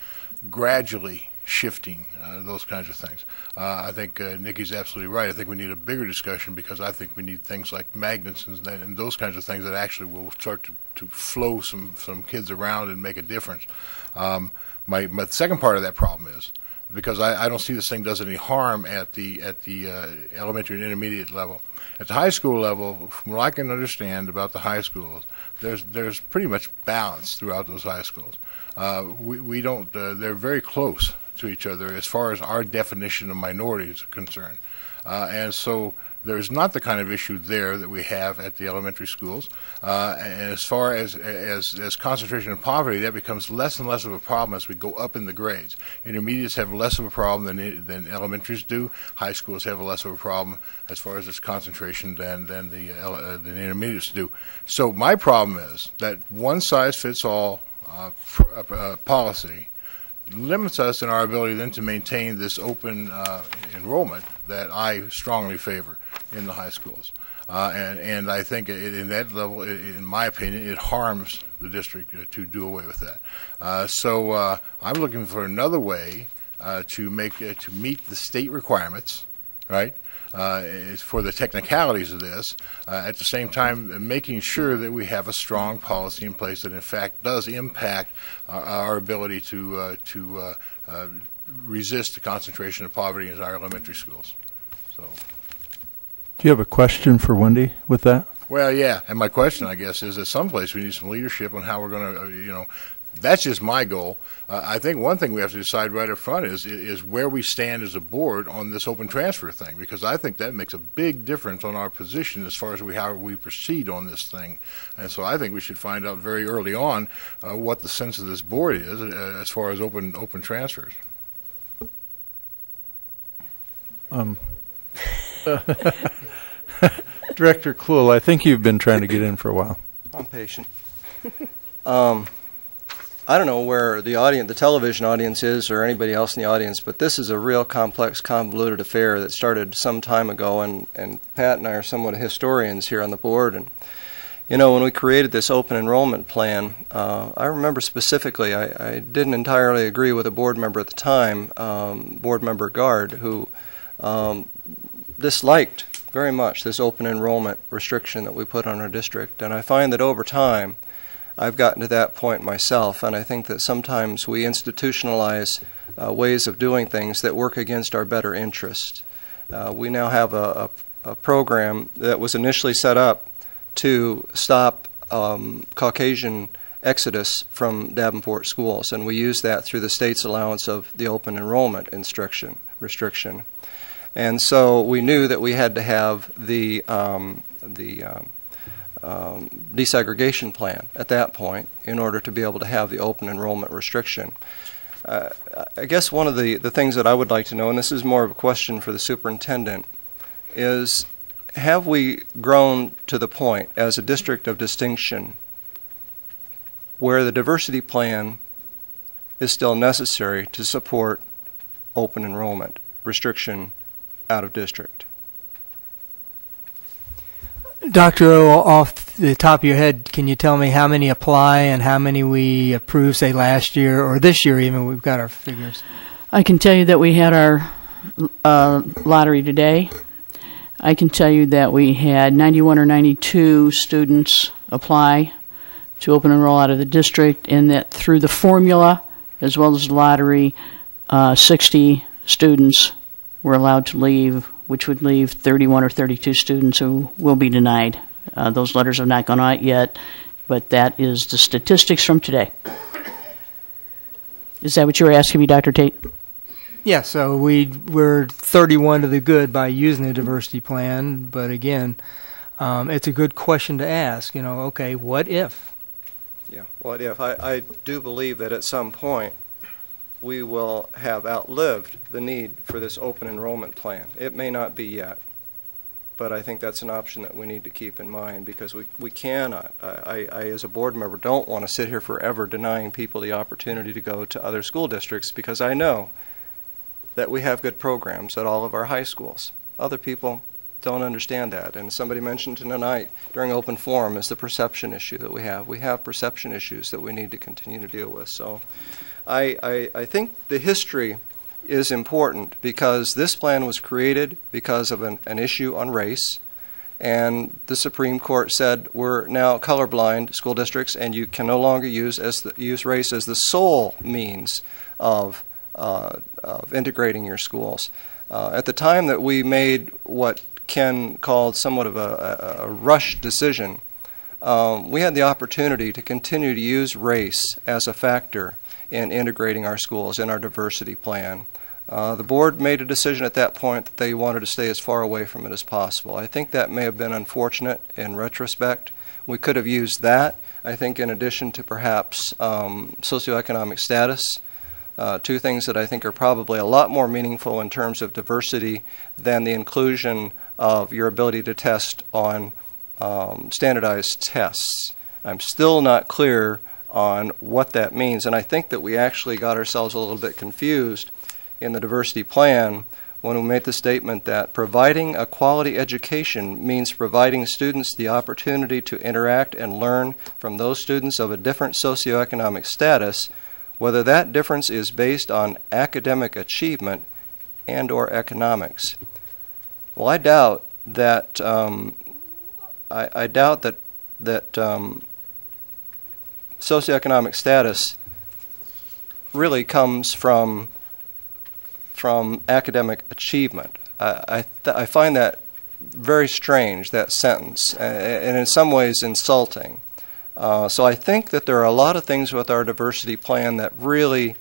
gradually shifting those kinds of things. I think Nikki's absolutely right. I think we need a bigger discussion, because I think we need things like magnets and those kinds of things that actually will start to flow some kids around and make a difference. My second part of that problem is, because I don't see this thing does any harm at the elementary and intermediate level. At the high school level, from what I can understand about the high schools, there's pretty much balance throughout those high schools. We don't, they're very close to each other as far as our definition of minorities are concerned. And so there's not the kind of issue there that we have at the elementary schools. And as far as concentration of poverty, that becomes less and less of a problem as we go up in the grades. Intermediates have less of a problem than elementaries do. High schools have less of a problem as far as its concentration than intermediates do. So my problem is that one-size-fits-all policy limits us in our ability then to maintain this open enrollment that I strongly favor in the high schools. And I think in that level, in my opinion, it harms the district to do away with that. So I'm looking for another way to meet the state requirements, right? For the technicalities of this, at the same time making sure that we have a strong policy in place that in fact does impact our ability to resist the concentration of poverty in our elementary schools. So, do you have a question for Wendy with that? Well, yeah, and my question, I guess, is that someplace we need some leadership on how we're going to, that's just my goal. I think one thing we have to decide right up front is where we stand as a board on this open transfer thing, because I think that makes a big difference on our position as far as how we proceed on this thing. And so I think we should find out very early on what the sense of this board is as far as open transfers. Director Kluhl, I think you've been trying to get in for a while. I'm patient. I don't know where the television audience is, or anybody else in the audience, but this is a real complex, convoluted affair that started some time ago, and Pat and I are somewhat historians here on the board. And when we created this open enrollment plan, I remember specifically, I didn't entirely agree with a board member at the time, Board Member Gard, who disliked very much, this open enrollment restriction that we put on our district. And I find that over time, I've gotten to that point myself, and I think that sometimes we institutionalize ways of doing things that work against our better interest. We now have a program that was initially set up to stop Caucasian exodus from Davenport schools, and we use that through the state's allowance of the open enrollment restriction. And so we knew that we had to have the desegregation plan at that point in order to be able to have the open enrollment restriction. I guess one of the things that I would like to know, and this is more of a question for the superintendent, is have we grown to the point as a district of distinction where the diversity plan is still necessary to support open enrollment restriction out of district? Dr. O, off the top of your head, can you tell me how many apply and how many we approved, say, last year or this year even? We've got our figures. I can tell you that we had our lottery today. I can tell you that we had 91 or 92 students apply to open enroll out of the district, and that through the formula as well as the lottery, 60 students were allowed to leave, which would leave 31 or 32 students who will be denied. Those letters have not gone out yet, but that is the statistics from today. Is that what you were asking me, Dr. Tate? Yeah, so we're 31 to the good by using the diversity plan, but again, it's a good question to ask. You know, okay, what if? Yeah, what if? I do believe that at some point we will have outlived the need for this open enrollment plan. It may not be yet, but I think that's an option that we need to keep in mind, because we cannot, I as a board member don't want to sit here forever denying people the opportunity to go to other school districts, because I know that we have good programs at all of our high schools. Other people don't understand that, and somebody mentioned tonight during open forum is the perception issue that we have. We have perception issues that we need to continue to deal with. So I think the history is important, because this plan was created because of an issue on race, and the Supreme Court said we're now colorblind school districts, and you can no longer use race as the sole means of integrating your schools. At the time that we made what Ken called somewhat of a rush decision, we had the opportunity to continue to use race as a factor in integrating our schools in our diversity plan. The board made a decision at that point that they wanted to stay as far away from it as possible. I think that may have been unfortunate in retrospect. We could have used that, I think, in addition to perhaps socioeconomic status. Two things that I think are probably a lot more meaningful in terms of diversity than the inclusion of your ability to test on standardized tests. I'm still not clear on what that means, and I think that we actually got ourselves a little bit confused in the diversity plan when we made the statement that providing a quality education means providing students the opportunity to interact and learn from those students of a different socioeconomic status, whether that difference is based on academic achievement and or economics. Well, I doubt that socioeconomic status really comes from academic achievement. I find that very strange, that sentence, and in some ways insulting. So I think that there are a lot of things with our diversity plan that really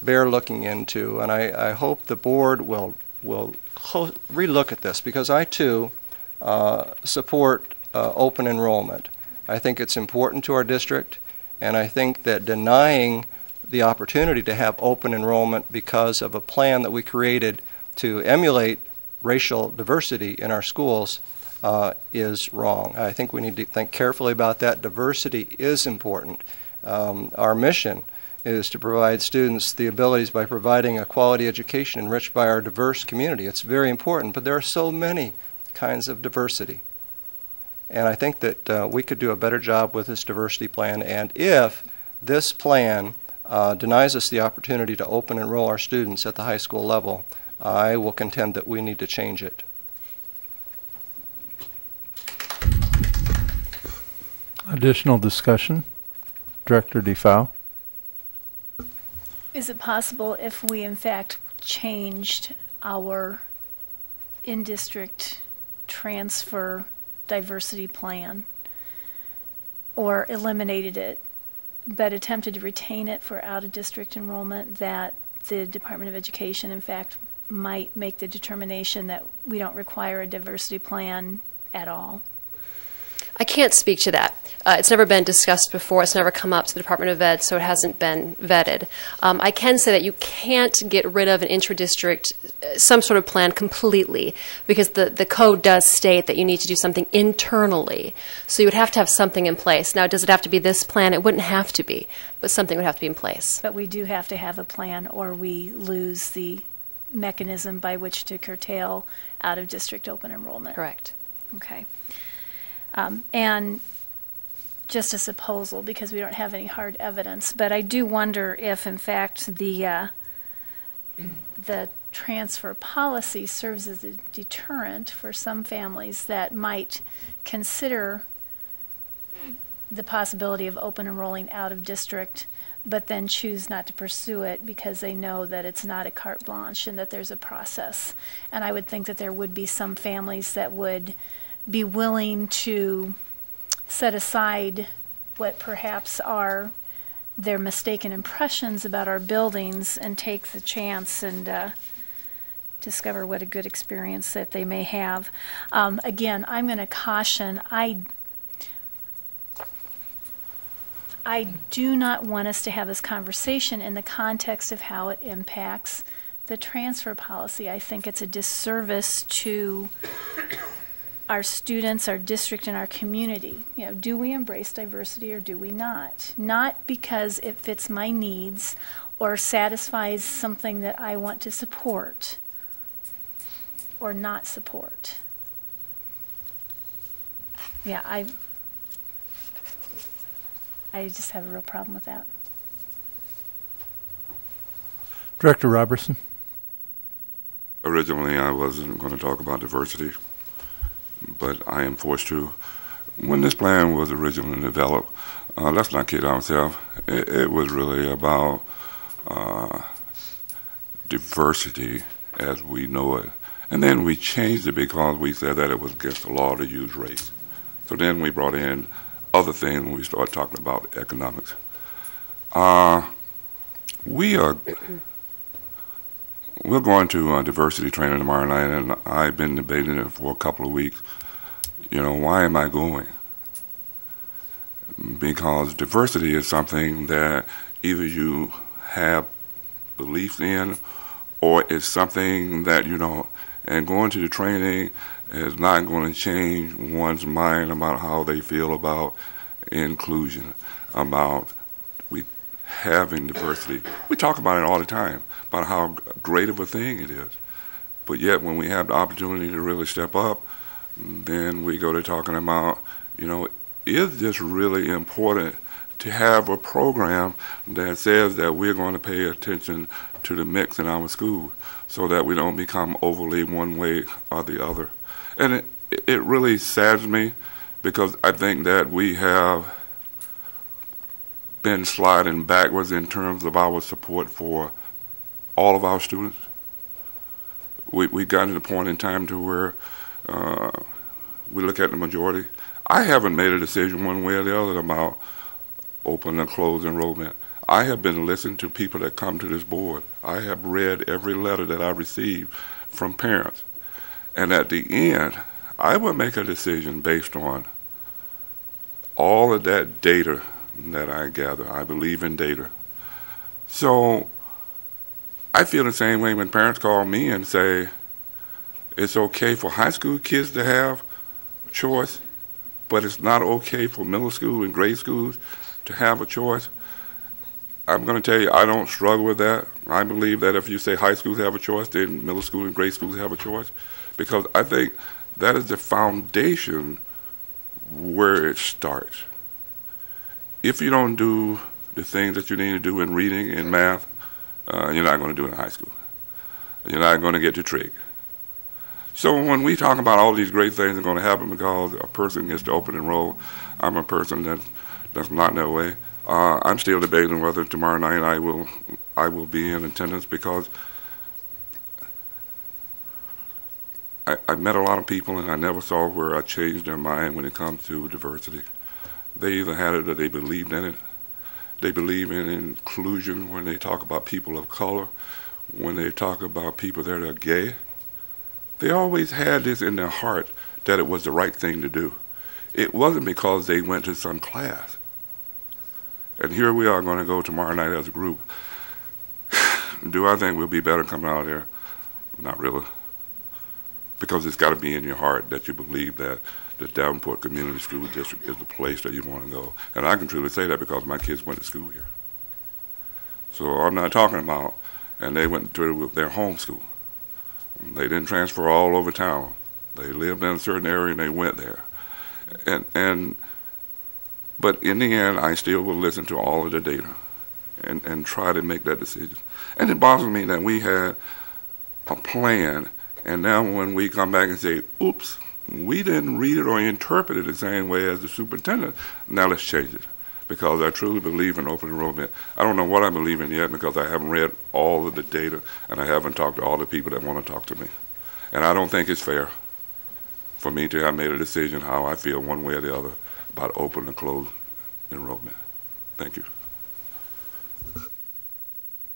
bear looking into, and I hope the board will relook at this, because I too support open enrollment. I think it's important to our district, and I think that denying the opportunity to have open enrollment because of a plan that we created to emulate racial diversity in our schools is wrong. I think we need to think carefully about that. Diversity is important. Our mission is to provide students the abilities by providing a quality education enriched by our diverse community. It's very important, but there are so many kinds of diversity. And I think that we could do a better job with this diversity plan, and if this plan denies us the opportunity to open enroll our students at the high school level, I will contend that we need to change it. Additional discussion? Director DeFau? Is it possible if we in fact changed our in-district transfer diversity plan or eliminated it but attempted to retain it for out-of-district enrollment, that the Department of Education in fact might make the determination that we don't require a diversity plan at all? I can't speak to that. It's never been discussed before. It's never come up to the Department of Ed, so it hasn't been vetted. I can say that you can't get rid of an intra-district, some sort of plan completely, because the code does state that you need to do something internally. So you would have to have something in place. Now, does it have to be this plan? It wouldn't have to be, but something would have to be in place. But we do have to have a plan, or we lose the mechanism by which to curtail out-of-district open enrollment. Correct. Okay. And just a supposal, because we don't have any hard evidence, but I do wonder if, in fact, the transfer policy serves as a deterrent for some families that might consider the possibility of open enrolling out of district, but then choose not to pursue it because they know that it's not a carte blanche and that there's a process. And I would think that there would be some families that would be willing to set aside what perhaps are their mistaken impressions about our buildings and take the chance and discover what a good experience that they may have. Again, I'm going to caution, I do not want us to have this conversation in the context of how it impacts the transfer policy. I think it's a disservice to our students, our district, and our community. You know, do we embrace diversity or do we not? Not because it fits my needs or satisfies something that I want to support or not support. Yeah, I just have a real problem with that. Director Robertson? Originally, I wasn't going to talk about diversity, but I am forced to. When this plan was originally developed, let's not kid ourselves, it was really about diversity as we know it. And then we changed it because we said that it was against the law to use race. So then we brought in other things when we started talking about economics. We're going to diversity training tomorrow night, and I've been debating it for a couple of weeks. You know, why am I going? Because diversity is something that either you have beliefs in or it's something that, you know, and going to the training is not going to change one's mind about how they feel about inclusion, about having diversity. We talk about it all the time, about how great of a thing it is. But yet when we have the opportunity to really step up, then we go to talking about, you know, is this really important to have a program that says that we're going to pay attention to the mix in our school so that we don't become overly one way or the other. And it really saddens me because I think that we have been sliding backwards in terms of our support for all of our students. We got to the point in time to where we look at the majority. I haven't made a decision one way or the other about open and closed enrollment. I have been listening to people that come to this board. I have read every letter that I received from parents. And at the end, I will make a decision based on all of that data that I gather. I believe in data. So I feel the same way when parents call me and say it's okay for high school kids to have a choice, but it's not okay for middle school and grade schools to have a choice. I'm going to tell you, I don't struggle with that. I believe that if you say high schools have a choice, then middle school and grade schools have a choice, because I think that is the foundation where it starts. If you don't do the things that you need to do in reading and math, you're not going to do it in high school. You're not going to get to trig. So when we talk about all these great things that are going to happen because a person gets to open enroll, I'm a person that's not that way. I'm still debating whether tomorrow night I will be in attendance because I met a lot of people and I never saw where I changed their mind when it comes to diversity. They either had it or they believed in it. They believe in inclusion when they talk about people of color, when they talk about people that are gay. They always had this in their heart that it was the right thing to do. It wasn't because they went to some class. And here we are going to go tomorrow night as a group. Do I think we'll be better coming out of there? Not really. Because it's got to be in your heart that you believe that the Davenport Community School District is the place that you want to go. And I can truly say that because my kids went to school here. So I'm not talking about, and they went to their home school. They didn't transfer all over town. They lived in a certain area and they went there. But in the end, I still will listen to all of the data and try to make that decision. And it bothers me that we had a plan, and now when we come back and say, oops, we didn't read it or interpret it the same way as the superintendent, now let's change it. Because I truly believe in open enrollment. I don't know what I believe in yet because I haven't read all of the data and I haven't talked to all the people that want to talk to me. And I don't think it's fair for me to have made a decision how I feel one way or the other about open and closed enrollment. Thank you.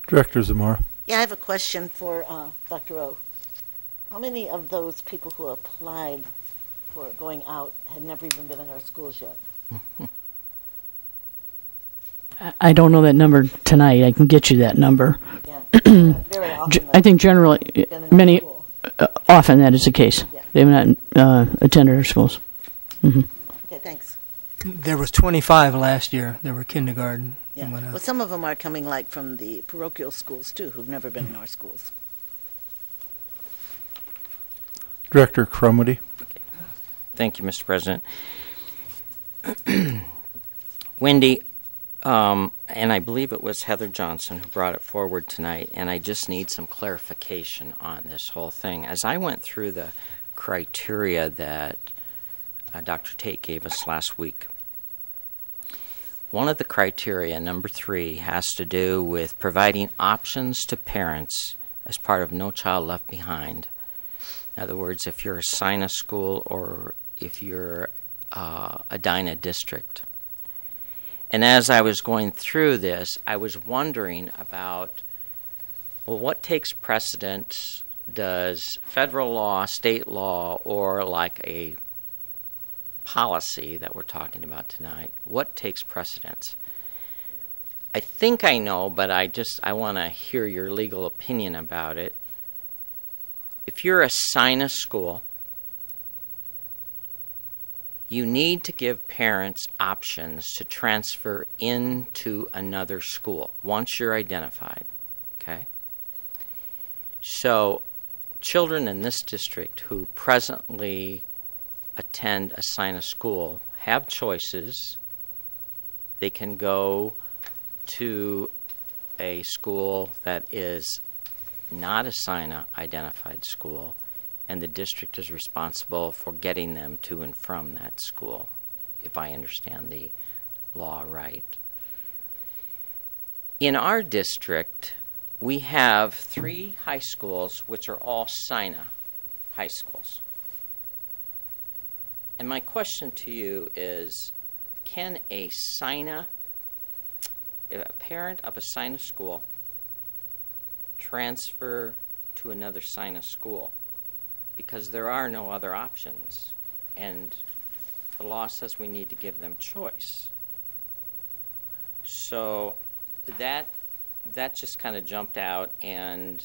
Director Zamora. Yeah, I have a question for Dr. O. How many of those people who applied for going out had never even been in our schools yet? I don't know that number tonight. I can get you that number. Yeah, very often. I think generally, many, often that is the case. Yeah. They have not attended our schools. Mm-hmm. Okay, thanks. There was 25 last year. There were kindergarten. Yeah. Well, some of them are coming like from the parochial schools too, who've never been in our schools. Director Crumwitty. Okay. Thank you, Mr. President. Wendy, and I believe it was Heather Johnson who brought it forward tonight, and I just need some clarification on this whole thing. As I went through the criteria that Dr. Tate gave us last week, one of the criteria, number 3, has to do with providing options to parents as part of No Child Left Behind. In other words, if you're a SINA school or if you're a DINA district. And as I was going through this, I was wondering about, well, what takes precedence? Does federal law, state law, or like a policy that we're talking about tonight, what takes precedence? I think I know, but I want to hear your legal opinion about it. If you're a SINA school, you need to give parents options to transfer into another school once you're identified, okay? So children in this district who presently attend a SINA school have choices. They can go to a school that is not a SINA identified school, and the district is responsible for getting them to and from that school, if I understand the law right. In our district, we have 3 high schools which are all SINA high schools. And my question to you is, can a parent of a SINA school transfer to another SINA school? Because there are no other options, and the law says we need to give them choice. So that just kind of jumped out, and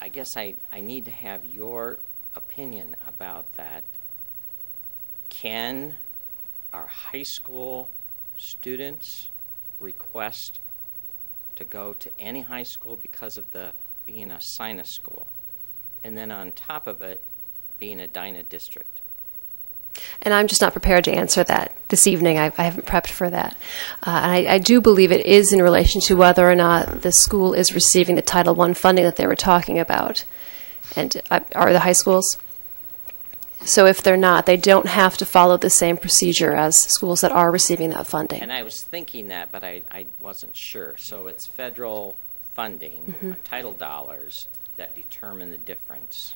I guess I need to have your opinion about that. Can our high school students request to go to any high school because of being a SINA school, and then on top of it being a DINA district? And I'm just not prepared to answer that this evening. I haven't prepped for that. And I do believe it is in relation to whether or not the school is receiving the Title I funding that they were talking about. and are the high schools. So if they're not, they don't have to follow the same procedure as schools that are receiving that funding. And I was thinking that, but I wasn't sure. So it's federal funding, title dollars, that determine the difference.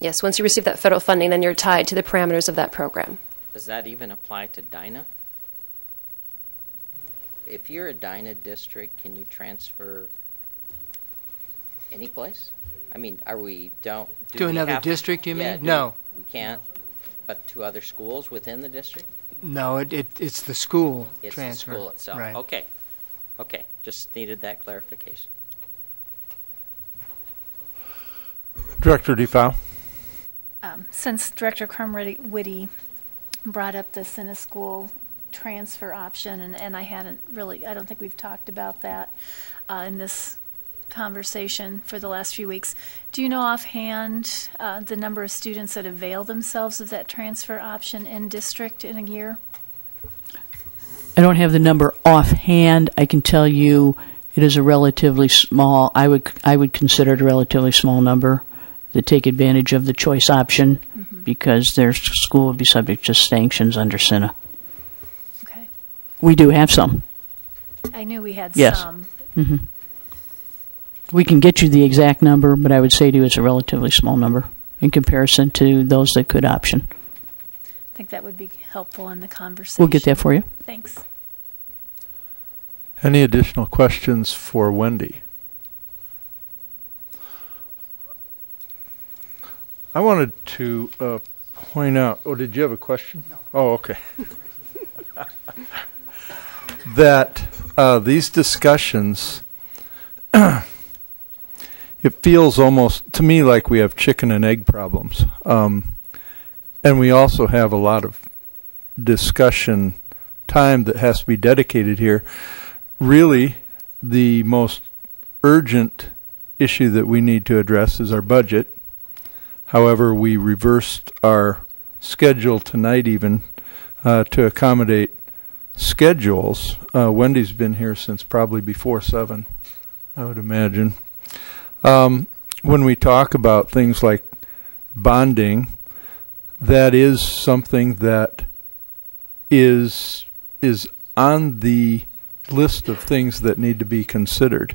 Yes, once you receive that federal funding, then you're tied to the parameters of that program. Does that even apply to DINA? If you're a DINA district, can you transfer any place? I mean, are we do To we another have- district, you yeah, mean? No. We can't, but to other schools within the district? No, it's the school It's transfer. the school itself. Right. Okay. Okay. Just needed that clarification. Director DeFau. Since Director Crumwitty brought up the Cine School transfer option, and I don't think we've talked about that in this conversation for the last few weeks. Do you know offhand the number of students that avail themselves of that transfer option in district in a year? I don't have the number offhand. I can tell you it is a relatively small, I would consider it a relatively small number that take advantage of the choice option because their school would be subject to sanctions under CINA. Okay. We do have some. I knew we had Yes. some. We can get you the exact number, but I would say to you it's a relatively small number in comparison to those that could option. I think that would be helpful in the conversation. We'll get that for you. Thanks. Any additional questions for Wendy? I wanted to point out, did you have a question? No. Oh, okay. That these discussions, it feels almost to me like we have chicken and egg problems. And we also have a lot of discussion time that has to be dedicated here. Really, the most urgent issue that we need to address is our budget. However, we reversed our schedule tonight even to accommodate schedules. Wendy's been here since probably before 7, I would imagine. When we talk about things like bonding, that is something that is on the list of things that need to be considered.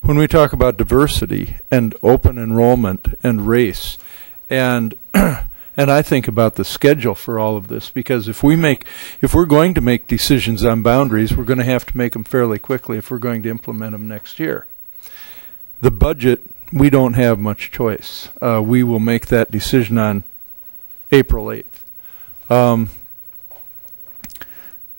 When we talk about diversity and open enrollment and race, and I think about the schedule for all of this, because if we're going to make decisions on boundaries, we're going to have to make them fairly quickly if we're going to implement them next year. The budget, we don't have much choice. We will make that decision on April 8th.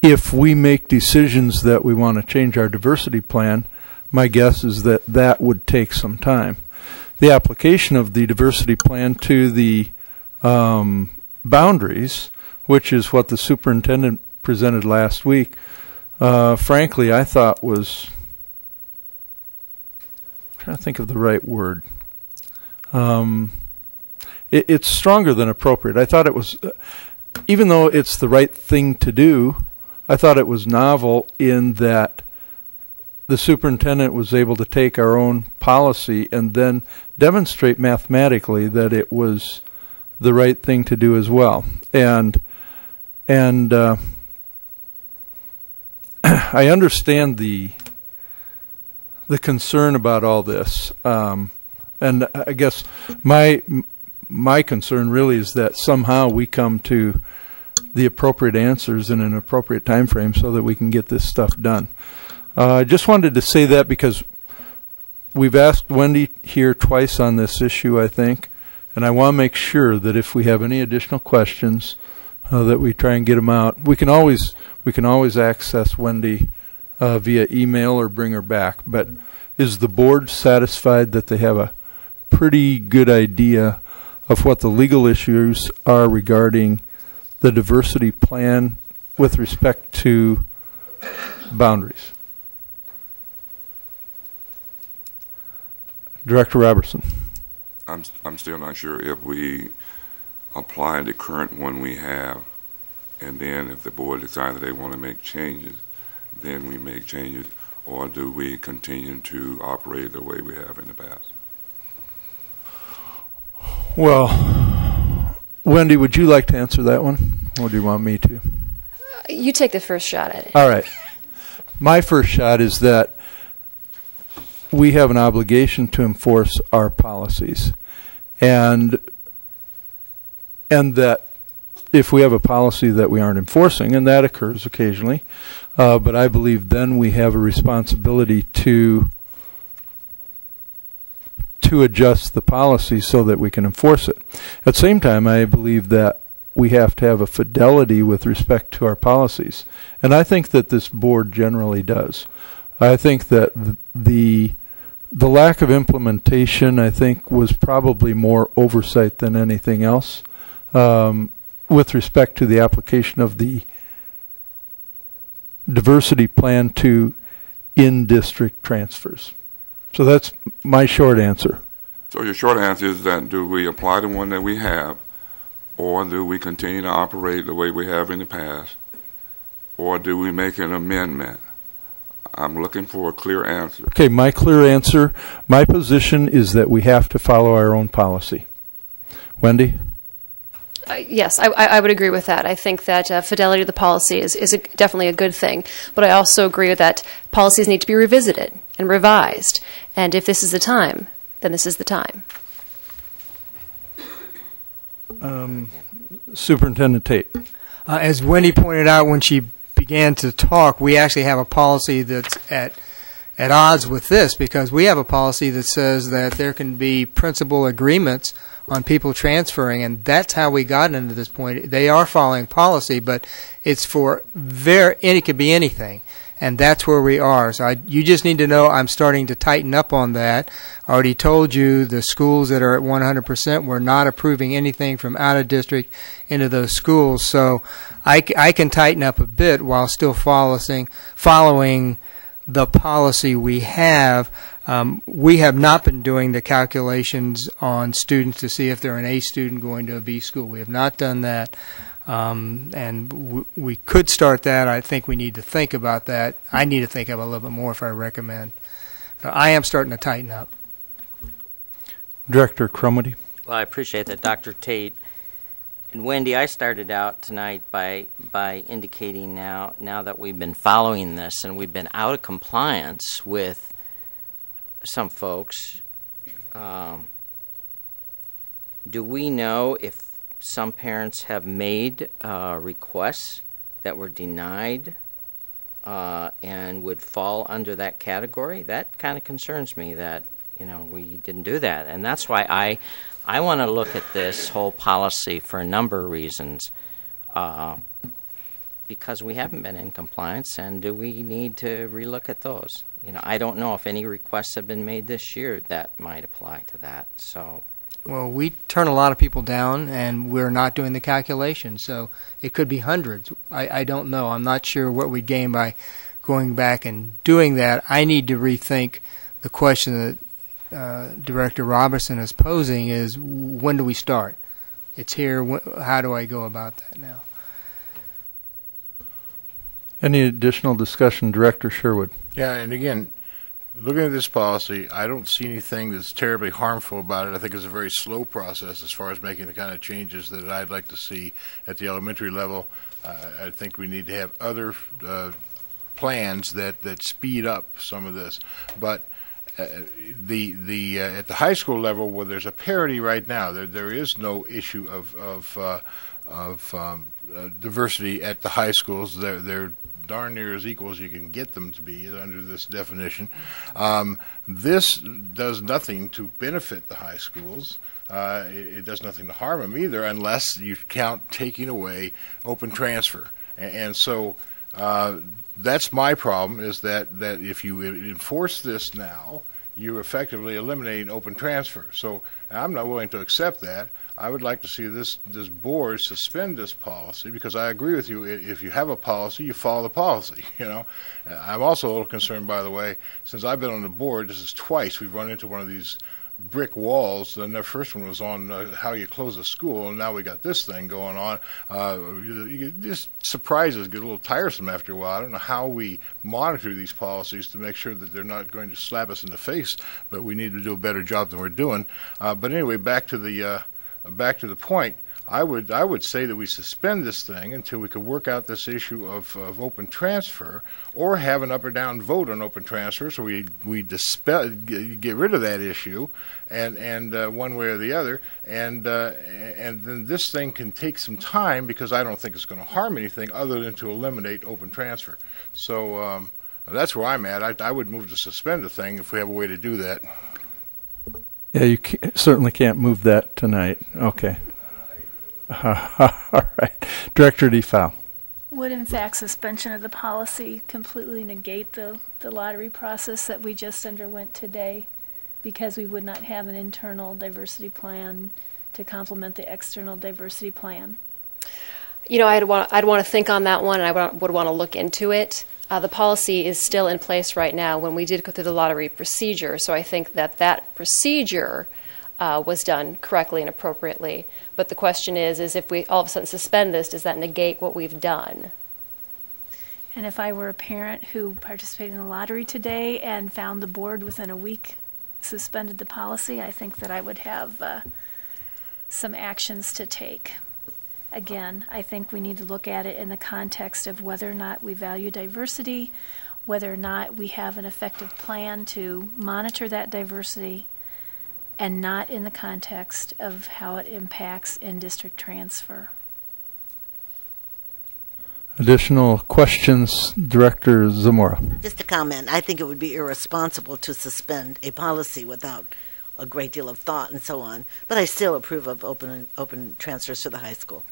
If we make decisions that we want to change our diversity plan, my guess is that that would take some time. The application of the diversity plan to the boundaries, which is what the superintendent presented last week, frankly, I thought was, I'm trying to think of the right word. It's stronger than appropriate. I thought it was, even though it's the right thing to do, I thought it was novel in that the superintendent was able to take our own policy and then demonstrate mathematically that it was the right thing to do as well. And I understand the concern about all this, and I guess my concern really is that somehow we come to the appropriate answers in an appropriate time frame so that we can get this stuff done. I just wanted to say that because we've asked Wendy here twice on this issue, I think, and I want to make sure that if we have any additional questions, that we try and get them out. We can always access Wendy via email or bring her back. But is the board satisfied that they have a pretty good idea of what the legal issues are regarding the diversity plan with respect to boundaries? Director Robertson. I'm still not sure if we apply the current one we have, and then if the board decides that they want to make changes, then we make changes, or do we continue to operate the way we have in the past? Well, Wendy, would you like to answer that one, or do you want me to? You take the first shot at it. All right. My first shot is that we have an obligation to enforce our policies, and that if we have a policy that we aren't enforcing, and that occurs occasionally, but I believe then we have a responsibility to adjust the policy so that we can enforce it. At the same time, I believe that we have to have a fidelity with respect to our policies, and I think that this board generally does. I think that the lack of implementation, I think, was probably more oversight than anything else with respect to the application of the diversity plan to in-district transfers. So that's my short answer. So your short answer is that do we apply the one that we have, or do we continue to operate the way we have in the past, or do we make an amendment? I'm looking for a clear answer. Okay, my clear answer, my position is that we have to follow our own policy. Wendy? Yes, I would agree with that. I think that fidelity to the policy is definitely a good thing. But I also agree that policies need to be revisited and revised. And if this is the time, then this is the time. Superintendent Tate. As Wendy pointed out when she began to talk, we actually have a policy that's at odds with this, because we have a policy that says that there can be principal agreements on people transferring, and that's how we got into this point. They are following policy, but it's for it could be anything, and that's where we are. So you just need to know I'm starting to tighten up on that. I already told you the schools that are at 100%, we're not approving anything from out of district into those schools. So I can tighten up a bit while still following the policy we have. We have not been doing the calculations on students to see if they're an A student going to a B school. We have not done that, and we could start that. I think we need to think about that. I need to think about it a little bit more if I recommend. But I am starting to tighten up. Director Crumity. Well, I appreciate that, Dr. Tate. And Wendy, I started out tonight by indicating now that we've been following this and we've been out of compliance with some folks, do we know if some parents have made requests that were denied and would fall under that category? That kind of concerns me that, we didn't do that. And that's why I want to look at this whole policy for a number of reasons, because we haven't been in compliance, and do we need to relook at those? I don't know if any requests have been made this year that might apply to that. So, well, we turn a lot of people down, and we're not doing the calculation, so it could be hundreds. I don't know. I'm not sure what we'd gain by going back and doing that. I need to rethink the question that Director Robertson is posing is, when do we start? It's here. How do I go about that now? Any additional discussion, Director Sherwood? Yeah, and again, looking at this policy, I don't see anything that's terribly harmful about it. I think it's a very slow process as far as making the kind of changes that I'd like to see at the elementary level. I think we need to have other plans that speed up some of this. But at the high school level, where there's a parity right now, there is no issue of diversity at the high schools. They're darn near as equal as you can get them to be under this definition. This does nothing to benefit the high schools. It does nothing to harm them either, unless you count taking away open transfer. And so that's my problem, is that if you enforce this now, you're effectively eliminating open transfer. So I'm not willing to accept that. I would like to see this board suspend this policy, because I agree with you. If you have a policy, you follow the policy. I'm also a little concerned, by the way, since I've been on the board, this is twice we've run into one of these brick walls. And the first one was on how you close a school, and now we got this thing going on. Just surprises get a little tiresome after a while. I don't know how we monitor these policies to make sure that they're not going to slap us in the face, but we need to do a better job than we're doing. But anyway, back to the back to the point, I would say that we suspend this thing until we could work out this issue of open transfer, or have an up or down vote on open transfer, so we get rid of that issue, and one way or the other, and then this thing can take some time, because I don't think it's going to harm anything other than to eliminate open transfer. So that's where I'm at. I would move to suspend the thing if we have a way to do that. Yeah, you certainly can't move that tonight. Okay. All right. Director DeFau. Would, in fact, suspension of the policy completely negate the lottery process that we just underwent today, because we would not have an internal diversity plan to complement the external diversity plan? You know, I'd want to think on that one, and I would want to look into it. The policy is still in place right now when we did go through the lottery procedure, so I think that procedure was done correctly and appropriately. But the question is if we all of a sudden suspend this, does that negate what we've done? And if I were a parent who participated in the lottery today and found the board within a week suspended the policy, I think that I would have some actions to take. Again, I think we need to look at it in the context of whether or not we value diversity, whether or not we have an effective plan to monitor that diversity, and not in the context of how it impacts in-district transfer. Additional questions, Director Zamora. Just a comment. I think it would be irresponsible to suspend a policy without a great deal of thought and so on. But I still approve of open transfers to the high school.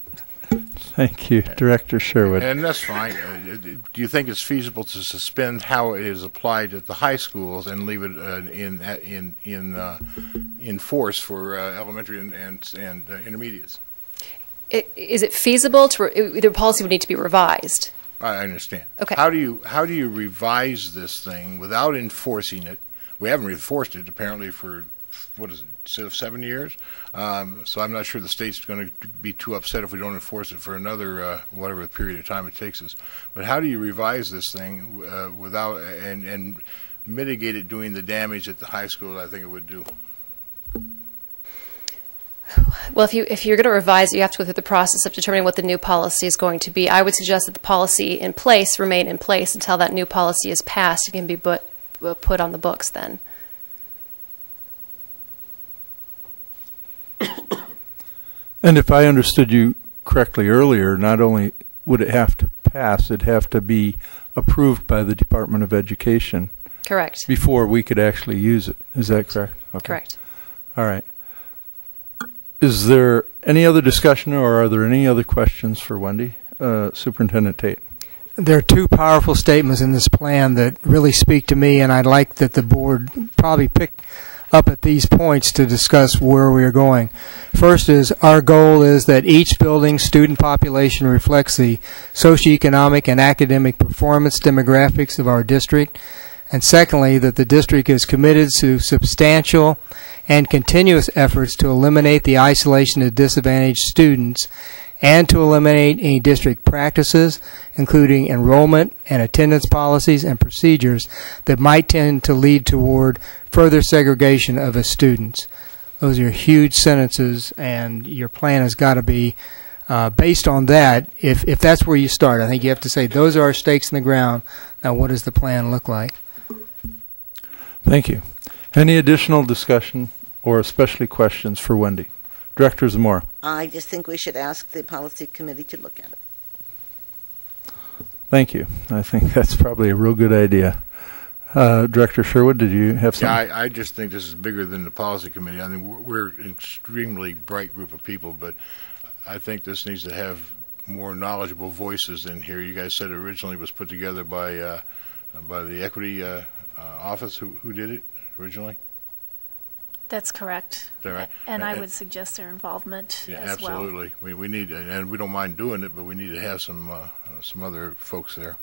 Thank you, Director Sherwood. And that's fine. Do you think it's feasible to suspend how it is applied at the high schools and leave it in force for elementary and intermediates? Is it feasible to? The policy would need to be revised. I understand. Okay. How do you revise this thing without enforcing it? We haven't enforced it apparently for, what is it, 7 years? So I'm not sure the state's going to be too upset if we don't enforce it for another whatever period of time it takes us. But how do you revise this thing without and mitigate it doing the damage at the high school that I think it would do? Well, if you're going to revise it, you have to go through the process of determining what the new policy is going to be. I would suggest that the policy in place remain in place until that new policy is passed and can be put on the books then. And if I understood you correctly earlier, not only would it have to pass, it'd have to be approved by the Department of Education. Correct. Before we could actually use it. Is that correct? Okay. Correct. All right. Is there any other discussion, or are there any other questions for Wendy? Superintendent Tate. There are two powerful statements in this plan that really speak to me, and I'd like that the board probably pick up at these points to discuss where we are going. First is, our goal is that each building's student population reflects the socioeconomic and academic performance demographics of our district. And secondly, that the district is committed to substantial and continuous efforts to eliminate the isolation of disadvantaged students and to eliminate any district practices, including enrollment and attendance policies and procedures that might tend to lead toward further segregation of the students. Those are huge sentences, and your plan has got to be based on that. If that's where you start, I think you have to say, those are our stakes in the ground. Now, what does the plan look like? Thank you. Any additional discussion or especially questions for Wendy? Director Zamora. I just think we should ask the policy committee to look at it. Thank you. I think that's probably a real good idea. Director Sherwood, did you have something? Yeah, I just think this is bigger than the policy committee. I mean, we're an extremely bright group of people, but I think this needs to have more knowledgeable voices in here. You guys said it originally was put together by the equity office. Who did it originally? That's correct. Is that right? And I would suggest their involvement as well. Absolutely. We need, and we don't mind doing it, but we need to have some other folks there.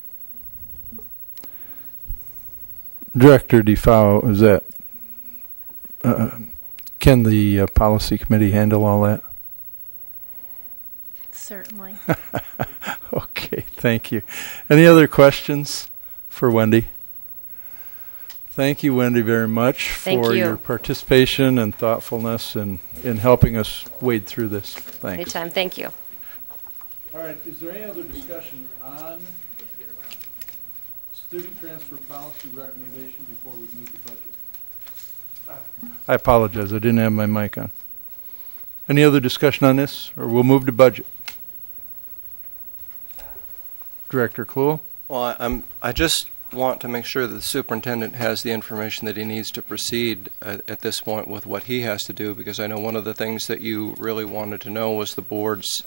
Director DeFau, is that can the policy committee handle all that? Certainly. Okay, thank you. Any other questions for Wendy? Thank you, Wendy, very much Thank for you. your participation and thoughtfulness in helping us wade through this. Thanks. Anytime. Thank you. All right, is there any other discussion on student transfer policy recommendation before we move to budget? I apologize, I didn't have my mic on. Any other discussion on this, or we'll move to budget? Director Kluhl? Well, I just want to make sure that the superintendent has the information that he needs to proceed at this point with what he has to do, because I know one of the things that you really wanted to know was the board's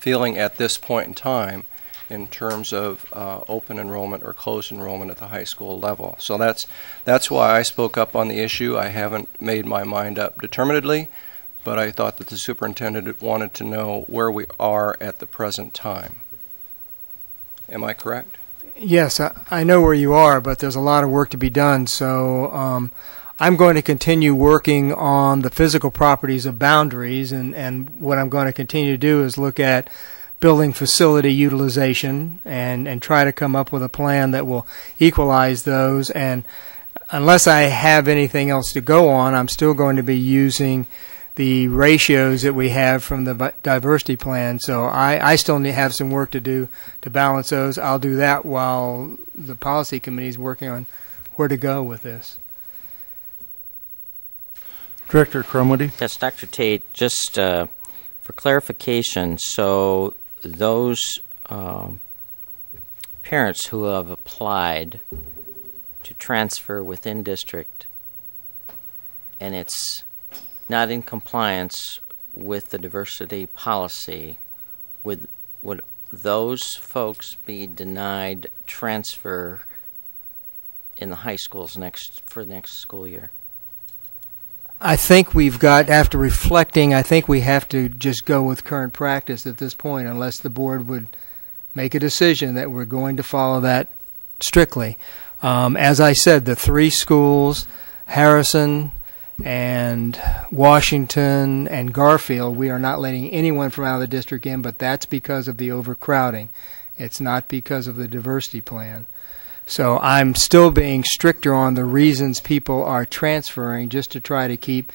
feeling at this point in time in terms of open enrollment or closed enrollment at the high school level. So that's why I spoke up on the issue. I haven't made my mind up determinedly, but I thought that the superintendent wanted to know where we are at the present time. Am I correct? Yes, I know where you are, but there's a lot of work to be done. So I'm going to continue working on the physical properties of boundaries, and what I'm going to continue to do is look at building facility utilization and try to come up with a plan that will equalize those. And unless I have anything else to go on, I'm still going to be using the ratios that we have from the diversity plan. So I still have some work to do to balance those. I'll do that while the policy committee is working on where to go with this. Director Crumwitty? Yes, Dr. Tate, just for clarification, so those parents who have applied to transfer within district and it's not in compliance with the diversity policy, would those folks be denied transfer in the high schools for next school year? I think we've got, after reflecting, I think we have to just go with current practice at this point, unless the board would make a decision that we're going to follow that strictly. As I said, the three schools, Harrison and Washington and Garfield, we are not letting anyone from out of the district in, but that's because of the overcrowding. It's not because of the diversity plan. So I'm still being stricter on the reasons people are transferring, just to try to keep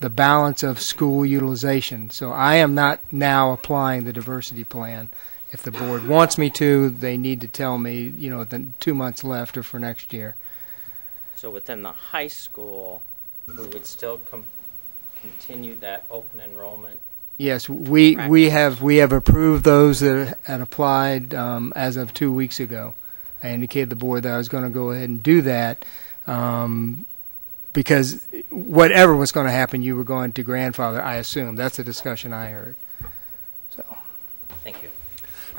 the balance of school utilization. So I am not now applying the diversity plan. If the board wants me to, they need to tell me, within 2 months left or for next year. So within the high school, we would still continue that open enrollment? Yes, we have approved those that had applied as of 2 weeks ago. I indicated to the board that I was going to go ahead and do that because whatever was going to happen, you were going to grandfather, I assume. That's the discussion I heard. So, thank you.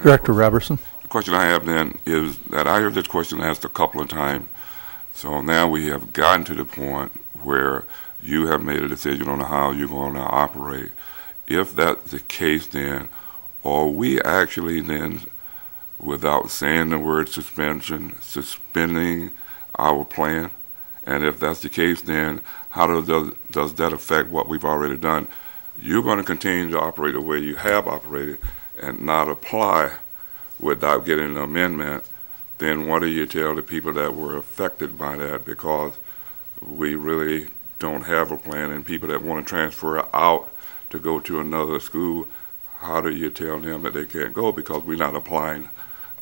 Director Robertson. The question I have then is that I heard this question asked a couple of times. So now we have gotten to the point where you have made a decision on how you're going to operate. If that's the case, then are we actually then, without saying the word suspension, suspending our plan? And if that's the case, then how does that affect what we've already done? You're going to continue to operate the way you have operated and not apply without getting an amendment. Then what do you tell the people that were affected by that? Because we really don't have a plan, and people that want to transfer out to go to another school, how do you tell them that they can't go because we're not applying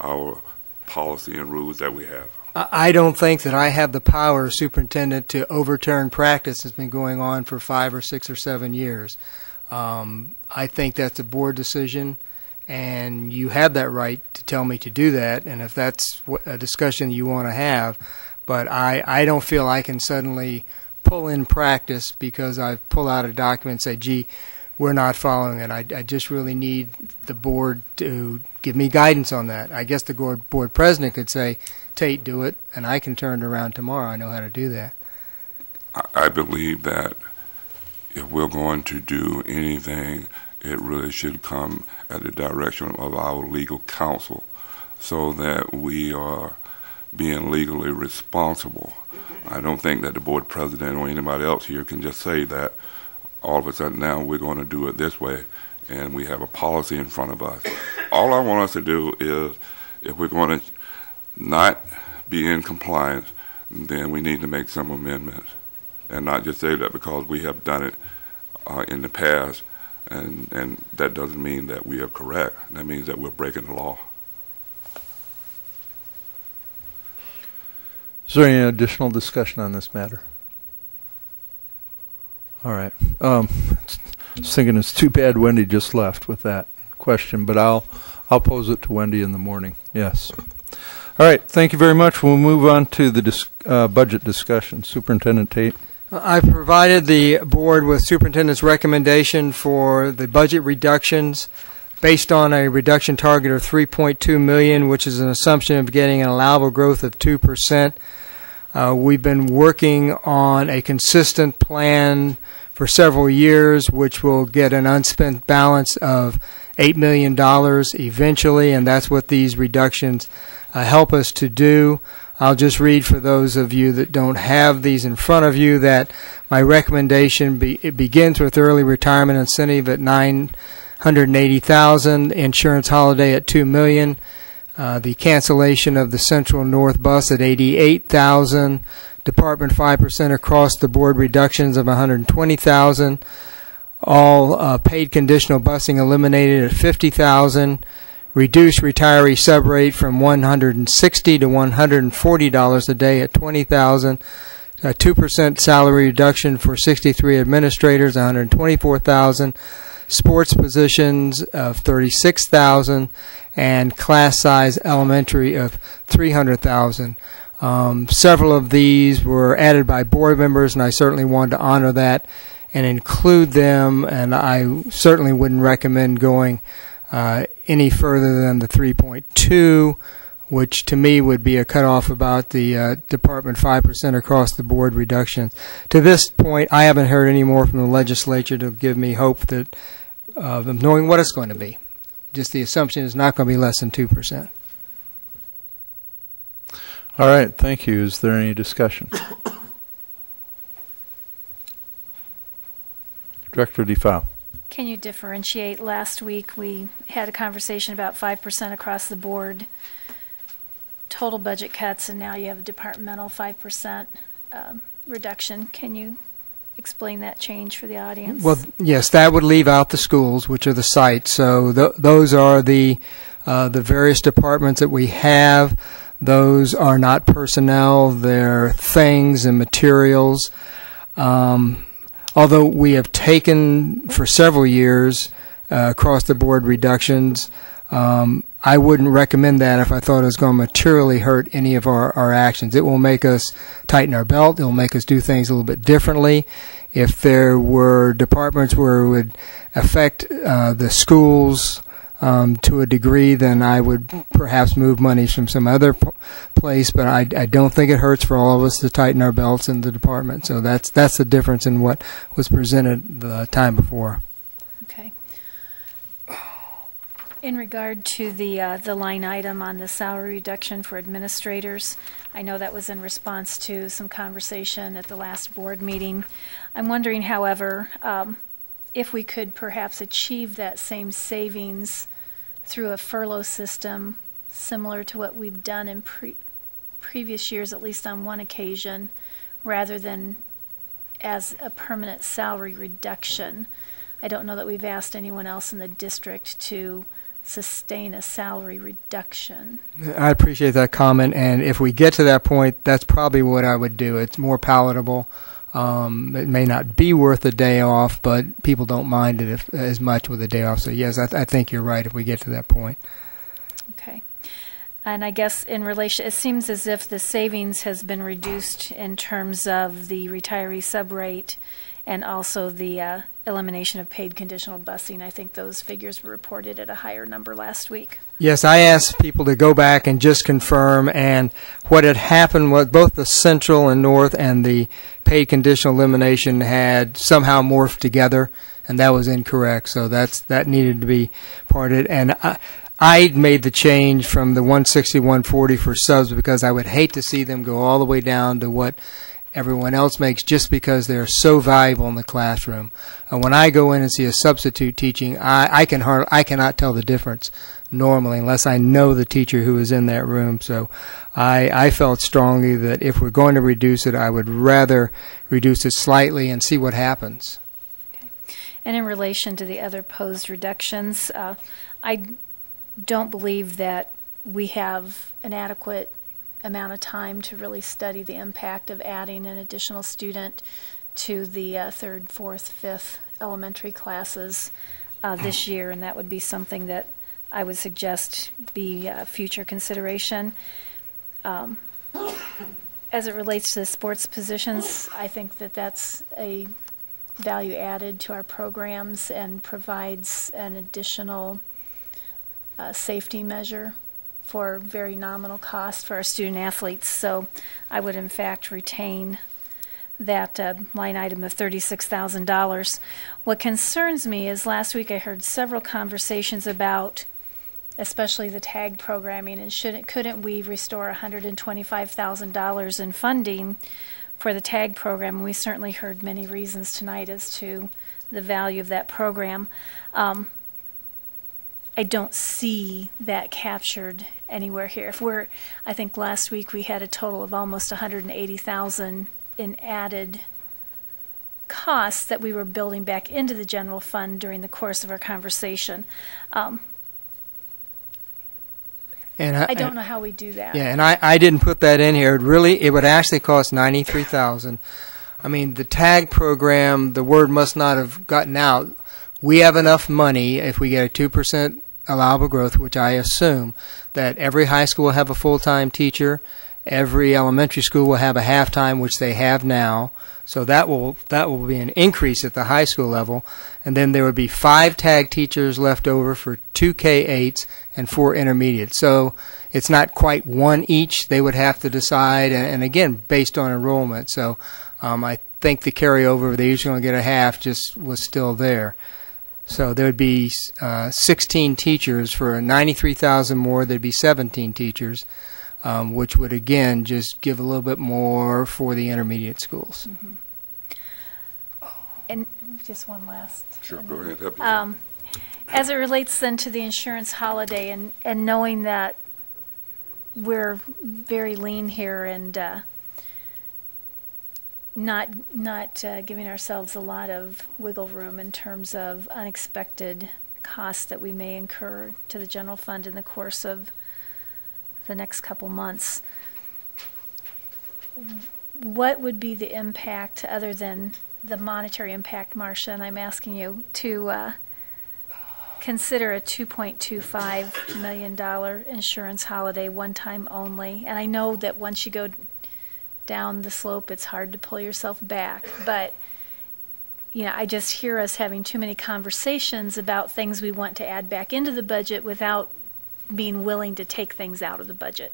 our policy and rules that we have? I don't think that I have the power, superintendent, to overturn practice that's been going on for 5 or 6 or 7 years. I think that's a board decision, and you have that right to tell me to do that, and if that's a discussion you want to have. But I don't feel I can suddenly pull in practice because I've pulled out a document and say, gee, we're not following it. I just really need the board to give me guidance on that. I guess the board president could say, Tate, do it, and I can turn it around tomorrow. I know how to do that. I believe that if we're going to do anything, it really should come at the direction of our legal counsel so that we are being legally responsible. I don't think that the board president or anybody else here can just say that all of a sudden now we're going to do it this way and we have a policy in front of us. All I want us to do is, if we're going to not be in compliance, then we need to make some amendments, and not just say that because we have done it in the past, and that doesn't mean that we are correct. That means that we're breaking the law. Is there any additional discussion on this matter? All right. I was thinking it's too bad Wendy just left with that question, but I'll pose it to Wendy in the morning. Yes. All right. Thank you very much. We'll move on to the budget discussion. Superintendent Tate. I provided the board with superintendent's recommendation for the budget reductions based on a reduction target of $3.2 million, which is an assumption of getting an allowable growth of 2%. We've been working on a consistent plan for several years, which will get an unspent balance of $8 million eventually, and that's what these reductions help us to do. I'll just read for those of you that don't have these in front of you that my recommendation it begins with early retirement incentive at $980,000, insurance holiday at $2 million, the cancellation of the Central North bus at $88,000, department 5% across the board reductions of $120,000, all paid conditional busing eliminated at $50,000. Reduce retiree subrate from $160 to $140 a day at $20,000. A 2% salary reduction for 63 administrators, $124,000. Sports positions of $36,000, and class size elementary of $300,000. Several of these were added by board members, and I certainly wanted to honor that and include them. And I certainly wouldn't recommend going any further than the 3.2, which to me would be a cutoff about the department 5% across the board reductions. To this point, I haven't heard any more from the legislature to give me hope that of knowing what it's going to be. Just the assumption is not going to be less than 2%. All right, thank you. Is there any discussion? Director DeFau. Can you differentiate? Last week we had a conversation about 5% across the board total budget cuts, and now you have a departmental 5% reduction. Can you explain that change for the audience? Well, yes, that would leave out the schools, which are the sites. So those are the various departments that we have. Those are not personnel; they're things and materials. Although we have taken for several years across the board reductions, I wouldn't recommend that if I thought it was going to materially hurt any of our actions. It will make us tighten our belt. It will make us do things a little bit differently. If there were departments where it would affect the schools to a degree, then I would perhaps move monies from some other place. But I don't think it hurts for all of us to tighten our belts in the department. So that's the difference in what was presented the time before. Okay. In regard to the line item on the salary reduction for administrators, I know that was in response to some conversation at the last board meeting. I'm wondering, however, if we could perhaps achieve that same savings through a furlough system similar to what we've done in previous years, at least on one occasion, rather than as a permanent salary reduction. I don't know that we've asked anyone else in the district to sustain a salary reduction. I appreciate that comment, and if we get to that point, that's probably what I would do. It's more palatable. It may not be worth a day off, but people don't mind it as much with a day off. So yes, I think you're right if we get to that point. Okay. And I guess in relation, it seems as if the savings has been reduced in terms of the retiree subrate and also the elimination of paid conditional busing. I think those figures were reported at a higher number last week. Yes, I asked people to go back and just confirm, and what had happened was both the Central and North and the paid conditional elimination had somehow morphed together, and that was incorrect. So that needed to be parted. And I made the change from the 160, 140 for subs because I would hate to see them go all the way down to what everyone else makes just because they're so valuable in the classroom. And when I go in and see a substitute teaching, I cannot tell the difference normally unless I know the teacher who is in that room. So I felt strongly that if we're going to reduce it, I would rather reduce it slightly and see what happens. And in relation to the other proposed reductions, I don't believe that we have an adequate amount of time to really study the impact of adding an additional student to the third, fourth, fifth elementary classes this year, and that would be something that I would suggest be future consideration. As it relates to the sports positions, I think that that's a value added to our programs and provides an additional safety measure for very nominal cost for our student athletes. So I would in fact retain that line item of $36,000. What concerns me is last week I heard several conversations about especially the tag programming, and couldn't we restore $125,000 in funding for the tag program? And we certainly heard many reasons tonight as to the value of that program. I don't see that captured anywhere here. I think last week we had a total of almost $180,000 in added costs that we were building back into the general fund during the course of our conversation. And I don't know how we do that. Yeah, and I didn't put that in here. It would actually cost $93,000. I mean, the tag program, the word must not have gotten out. We have enough money if we get a 2% allowable growth, which I assume that every high school will have a full-time teacher, every elementary school will have a half-time, which they have now. So that will be an increase at the high school level, and then there would be 5 tag teachers left over for 2 K-8s and 4 intermediate. So it's not quite one each. They would have to decide, and again, based on enrollment. So I think the carryover, they usually only get a half, just was still there. So there would be 16 teachers for $93,000 more. There'd be 17 teachers, which would again just give a little bit more for the intermediate schools. Mm-hmm. And just one last. Sure, go ahead. As it relates then to the insurance holiday, and knowing that we're very lean here and not giving ourselves a lot of wiggle room in terms of unexpected costs that we may incur to the general fund in the course of the next couple months, what would be the impact other than the monetary impact, Marcia? And I'm asking you to consider a $2.25 million insurance holiday one time only. And I know that once you go down the slope, it's hard to pull yourself back. But, you know, I just hear us having too many conversations about things we want to add back into the budget without being willing to take things out of the budget.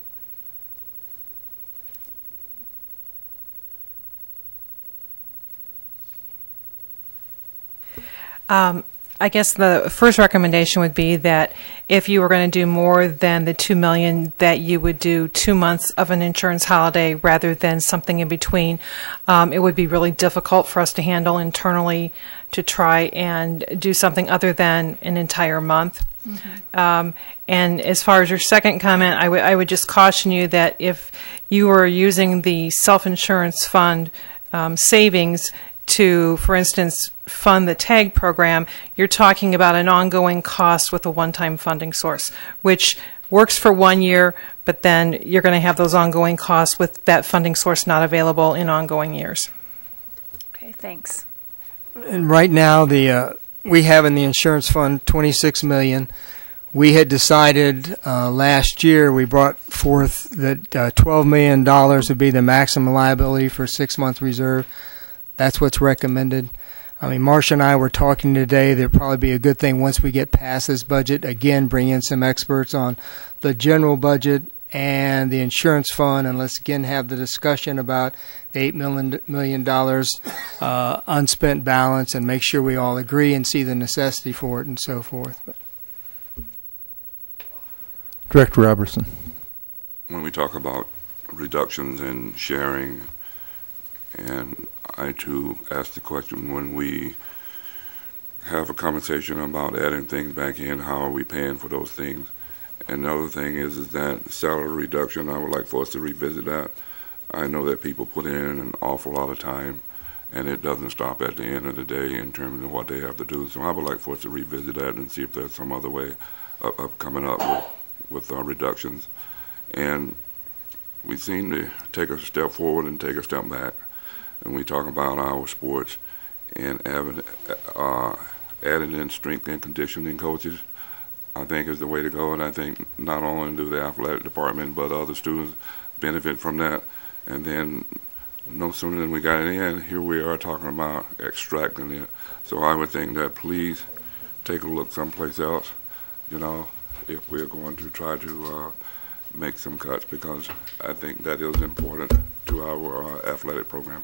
I guess the first recommendation would be that if you were going to do more than the $2 million, that you would do 2 months of an insurance holiday rather than something in between. It would be really difficult for us to handle internally to try and do something other than an entire month. Mm-hmm. And as far as your second comment, I would just caution you that if you were using the self-insurance fund savings to, for instance, fund the TAG program, you're talking about an ongoing cost with a one-time funding source, which works for 1 year, but then you're going to have those ongoing costs with that funding source not available in ongoing years. Okay, thanks. And right now, we have in the insurance fund $26 million. We had decided last year, we brought forth that $12 million would be the maximum liability for a 6-month reserve. That's what's recommended. I mean, Marcia and I were talking today. There'd probably be a good thing once we get past this budget. Again, bring in some experts on the general budget and the insurance fund, and let's again have the discussion about the $8 million unspent balance and make sure we all agree and see the necessity for it and so forth. But. Director Robertson. When we talk about reductions in sharing, And I too asked the question, when we have a conversation about adding things back in, how are we paying for those things? And the other thing is that salary reduction, I would like for us to revisit that. I know that people put in an awful lot of time, and it doesn't stop at the end of the day in terms of what they have to do. So I would like for us to revisit that and see if there's some other way of coming up with reductions. And we seem to take a step forward and take a step back. And we talk about our sports and adding in strength and conditioning coaches, I think is the way to go. And I think not only do the athletic department, but other students benefit from that. And then no sooner than we got it in, here we are talking about extracting it. So I would think that please take a look someplace else, you know, if we're going to try to make some cuts, because I think that is important to our athletic program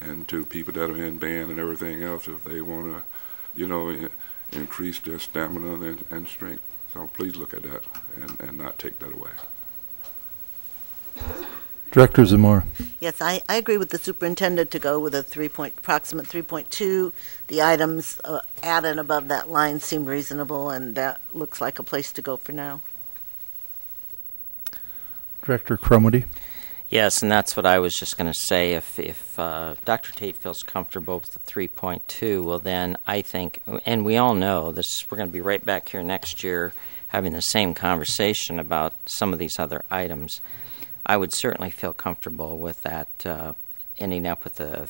and to people that are in band and everything else if they want to, you know, increase their stamina and strength. So please look at that and not take that away. Director Zamora. Yes, I agree with the superintendent to go with a approximate 3.2. The items added above that line seem reasonable, and that looks like a place to go for now. Director Crumwitty. Yes, and that's what I was just going to say. If Dr. Tate feels comfortable with the 3.2, well then I think, and we all know this, we're going to be right back here next year having the same conversation about some of these other items. I would certainly feel comfortable with that ending up with a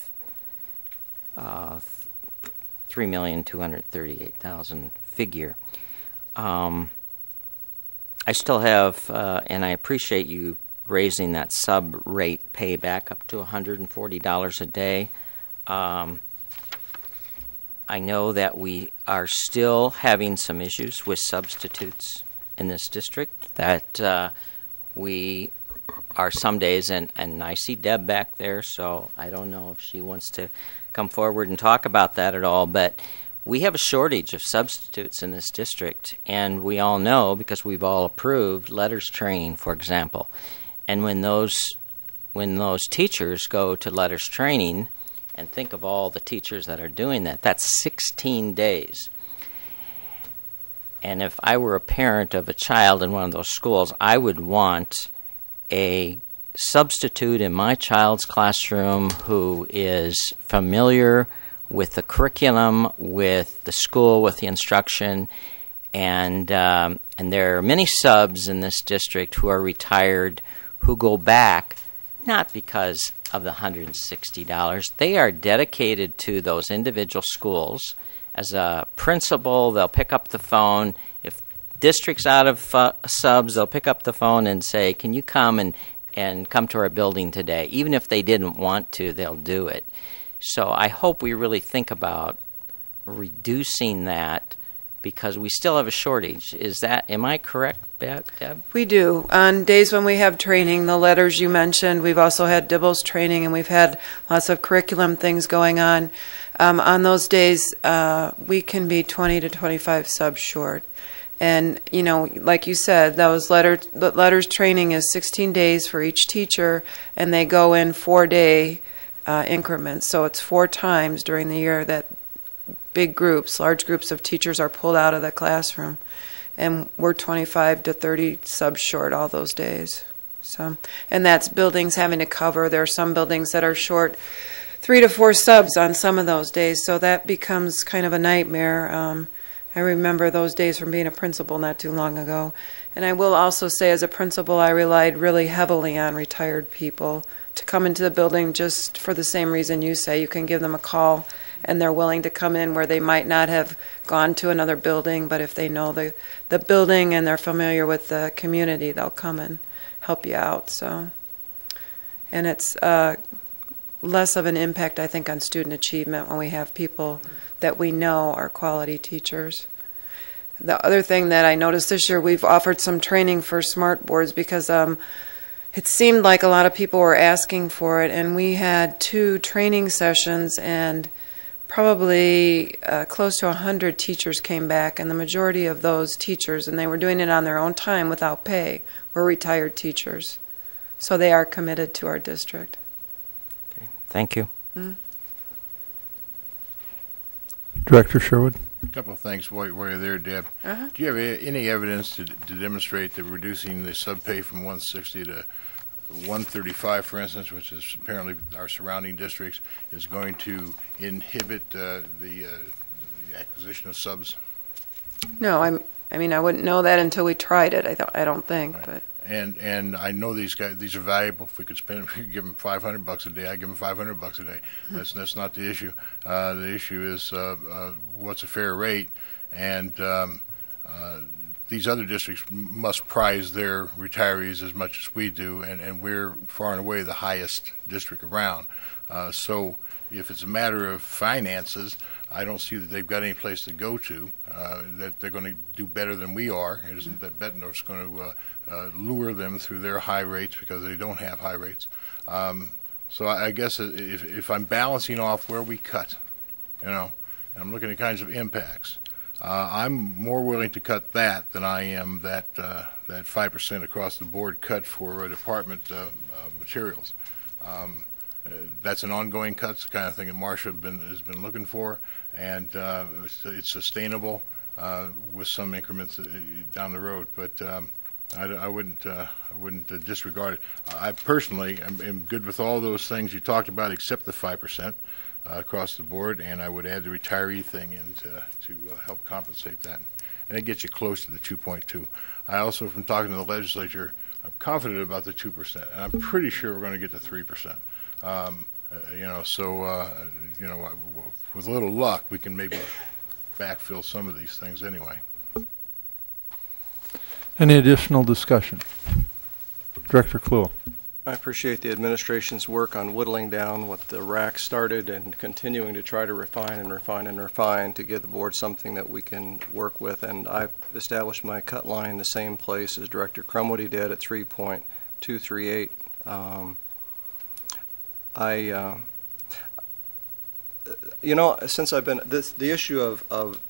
$3,238,000 figure. I still have, and I appreciate you raising that sub-rate payback up to $140 a day. I know that we are still having some issues with substitutes in this district, that we are some days, and I see Deb back there, so I don't know if she wants to come forward and talk about that at all, but we have a shortage of substitutes in this district, and we all know, because we've all approved letters training, for example. And when those teachers go to letters training, and think of all the teachers that are doing that, that's 16 days. And if I were a parent of a child in one of those schools, I would want a substitute in my child's classroom who is familiar with the curriculum, with the school, with the instruction, and there are many subs in this district who are retired who go back not because of the $160. They are dedicated to those individual schools. As a principal, they'll pick up the phone. If district's out of subs, they'll pick up the phone and say, can you come and come to our building today? Even if they didn't want to, they'll do it. So I hope we really think about reducing that, because we still have a shortage. Is that, am I correct, Deb? We do. On days when we have training, the letters you mentioned, we've also had DIBELS training, and we've had lots of curriculum things going on. On those days, we can be 20 to 25 subs short. And, you know, like you said, those letters training is 16 days for each teacher, and they go in 4-day increments. So it's 4 times during the year that big groups, large groups of teachers are pulled out of the classroom. And we're 25 to 30 subs short all those days. So, and that's buildings having to cover. There are some buildings that are short 3 to 4 subs on some of those days. So that becomes kind of a nightmare. I remember those days from being a principal not too long ago. And I will also say, as a principal, I relied really heavily on retired people to come into the building just for the same reason you say. You can give them a call, and they're willing to come in where they might not have gone to another building, but if they know the building and they're familiar with the community, they'll come and help you out. So, and it's less of an impact, I think, on student achievement when we have people that we know are quality teachers. The other thing that I noticed this year, we've offered some training for smart boards, because it seemed like a lot of people were asking for it, and we had 2 training sessions, and probably close to 100 teachers came back, and the majority of those teachers, and they were doing it on their own time without pay, were retired teachers. So they are committed to our district. Thank you. Director Sherwood? A couple of things while you're there, Deb. Do you have any evidence to demonstrate that reducing the subpay from 160 to 135, for instance, which is apparently our surrounding districts, is going to inhibit the acquisition of subs? No, I mean, I wouldn't know that until we tried it. I don't think, Right. but. And I know these guys, these are valuable. If we could spend, if we could give them $500 a day, I give them $500 a day. That's not the issue. The issue is what's a fair rate, and these other districts must prize their retirees as much as we do, and we're far and away the highest district around. So if it's a matter of finances, I don't see that they've got any place to go to, that they're going to do better than we are. It isn't that Bettendorf's going to lure them through their high rates because they don't have high rates. So I guess if I'm balancing off where we cut, I'm looking at kinds of impacts, I'm more willing to cut that than I am that 5% across the board cut for department materials. That's an ongoing cut, it's the kind of thing that Marcia has been looking for, and it's sustainable with some increments down the road. But I wouldn't disregard it. I personally am good with all those things you talked about, except the 5% across the board, and I would add the retiree thing in to help compensate that, and it gets you close to the 2.2. I also, from talking to the legislature, I'm confident about the 2%, and I'm pretty sure we're going to get to 3%. With a little luck, we can maybe backfill some of these things anyway. Any additional discussion? Director Kluhl. I appreciate the administration's work on whittling down what the RAC started and continuing to try to refine and refine and refine to give the board something that we can work with. And I've established my cut line the same place as Director Crumwoody did at 3.238. Since I've been the issue of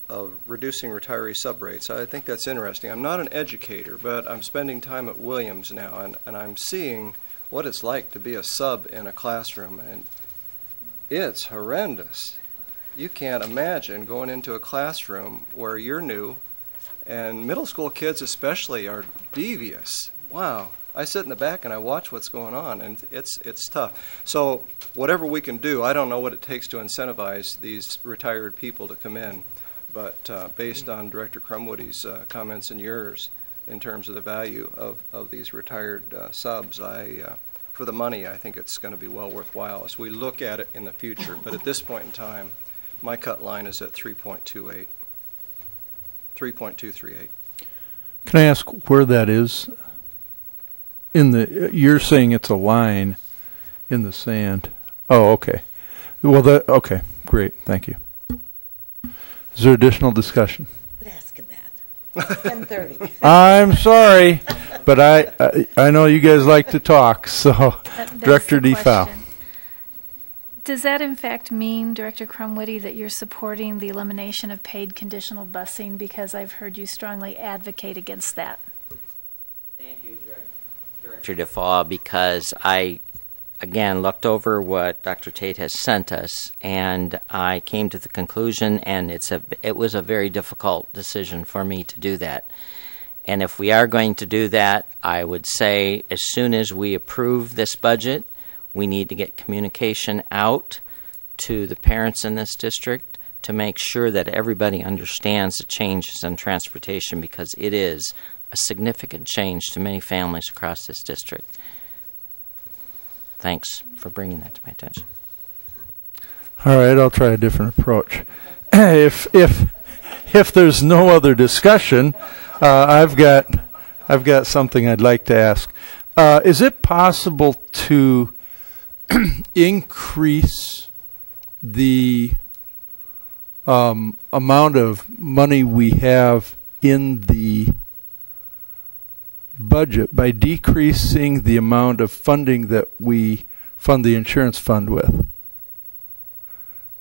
reducing retiree subrates, I think that's interesting. I'm not an educator, but I'm spending time at Williams now, and I'm seeing what it's like to be a sub in a classroom, and it's horrendous. You can't imagine going into a classroom where you're new, and middle school kids especially are devious. Wow. I sit in the back and I watch what's going on, and it's tough. So whatever we can do, I don't know what it takes to incentivize these retired people to come in, but based on Director Crumwoody's comments and yours in terms of the value of these retired subs, for the money, I think it's going to be well worthwhile as we look at it in the future. But at this point in time, my cut line is at 3.28, 3.238. Can I ask where that is? You're saying it's a line in the sand. Oh, okay. Well, okay, great, thank you. Is there additional discussion? Quit asking that. 10:30. I'm sorry, but I know you guys like to talk, so Director DeFoe. Does that in fact mean, Director Crumwoody, that you're supporting the elimination of paid conditional busing? Because I've heard you strongly advocate against that. Director DeFaw, because I, again, looked over what Dr. Tate has sent us, and I came to the conclusion, and it was a very difficult decision for me to do that. And if we are going to do that, I would say as soon as we approve this budget, we need to get communication out to the parents in this district to make sure that everybody understands the changes in transportation, because it is a significant change to many families across this district. Thanks for bringing that to my attention. All right, I'll try a different approach. If there's no other discussion, I've got something I'd like to ask. Is it possible to increase the amount of money we have in the budget by decreasing the amount of funding that we fund the insurance fund with?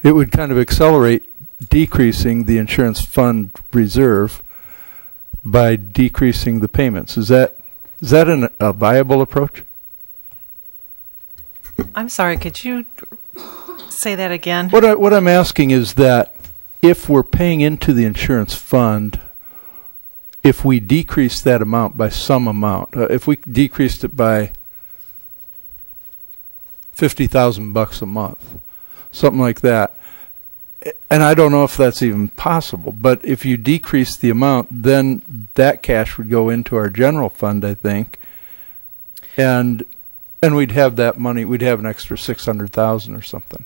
It would kind of accelerate decreasing the insurance fund reserve by decreasing the payments. Is that a viable approach? I'm sorry, could you Say that again. What I'm asking is that if we're paying into the insurance fund, if we decrease that amount by some amount, if we decreased it by $50,000 a month, something like that, and I don't know if that's even possible, but if you decrease the amount, then that cash would go into our general fund, I think, and we'd have that money. We'd have an extra $600,000 or something.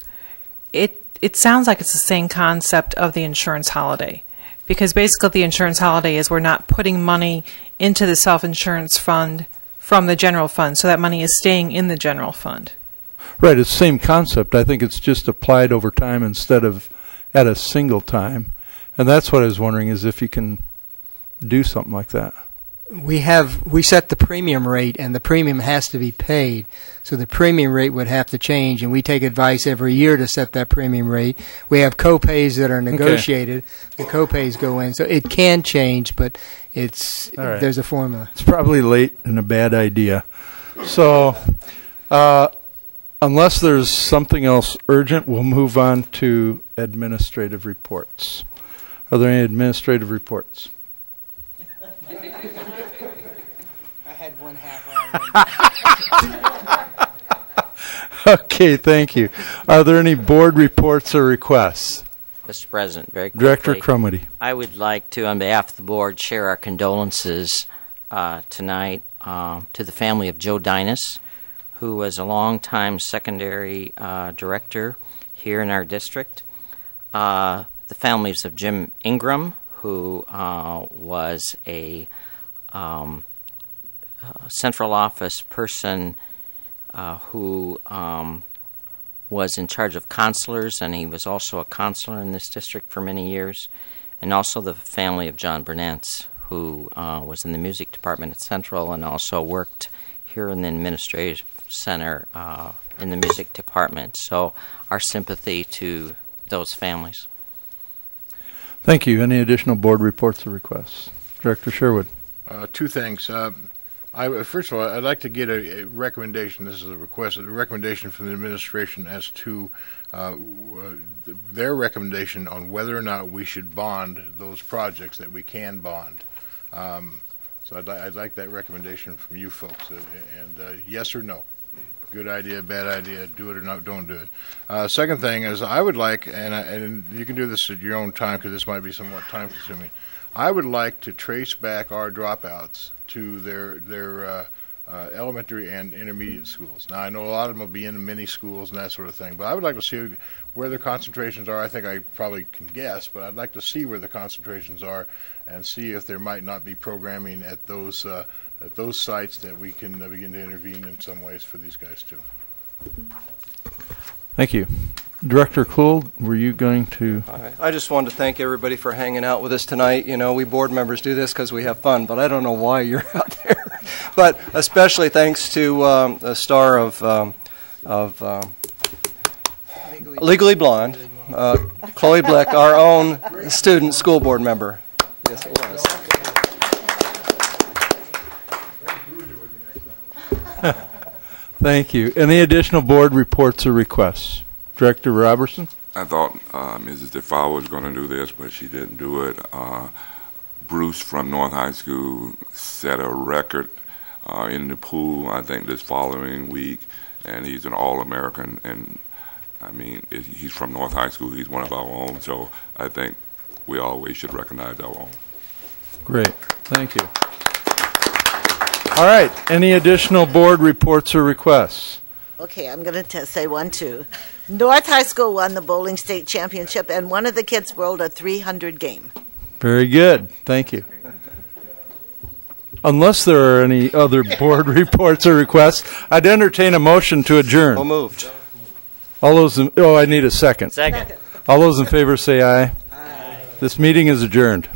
It sounds like it's the same concept of the insurance holiday, because basically the insurance holiday is we're not putting money into the self-insurance fund from the general fund, so that money is staying in the general fund. Right, it's the same concept. I think it's just applied over time instead of at a single time. And that's what I was wondering, is if you can do something like that. We set the premium rate, and the premium has to be paid. So the premium rate would have to change, and we take advice every year to set that premium rate. We have co-pays that are negotiated. Okay. The co-pays go in. So it can change, but there's a formula. It's probably late and a bad idea. So unless there's something else urgent, we'll move on to administrative reports. Are there any administrative reports? Okay, thank you. Are there any board reports or requests? Mr. President, very quickly. Director Crumity. I would like to, on behalf of the board, share our condolences tonight to the family of Joe Dinas, who was a longtime secondary director here in our district. The families of Jim Ingram, who was a central office person who was in charge of counselors, and he was also a counselor in this district for many years, and also the family of John Burnantz, who was in the music department at Central and also worked here in the administrative center in the music department. So our sympathy to those families. Thank you. Any additional board reports or requests? Director Sherwood. Two things. First of all, I'd like to get a recommendation. This is a request, a recommendation from the administration as to their recommendation on whether or not we should bond those projects that we can bond. So I'd like that recommendation from you folks. And yes or no, good idea, bad idea, do it or not, don't do it. Second thing is, I would like, and you can do this at your own time because this might be somewhat time consuming. I would like to trace back our dropouts to their elementary and intermediate schools. Now, I know a lot of them will be in mini schools and that sort of thing, but I would like to see where their concentrations are. I think I probably can guess, but I'd like to see where the concentrations are and see if there might not be programming at those sites that we can begin to intervene in some ways for these guys too. Thank you. Director Kluhl, were you going to? I just wanted to thank everybody for hanging out with us tonight. You know, we board members do this because we have fun, but I don't know why you're out there. But especially thanks to the star of Legally Blonde, Chloe Bleck, our own student school board member. Yes, it was. Thank you. Any additional board reports or requests? Director Robertson? I thought Mrs. DeFoe was going to do this, but she didn't do it. Bruce from North High School set a record in the pool, I think, this following week, and he's an All-American, and I mean, he's from North High School. He's one of our own, so I think we always should recognize our own. Great. Thank you. All right. Any additional board reports or requests? Okay, I'm going to say one, too. North High School won the bowling state championship, and one of the kids rolled a 300 game. Very good. Thank you. Unless there are any other board reports or requests, I'd entertain a motion to adjourn. So moved. All those I need a second. Second. All those in favor say aye. Aye. This meeting is adjourned.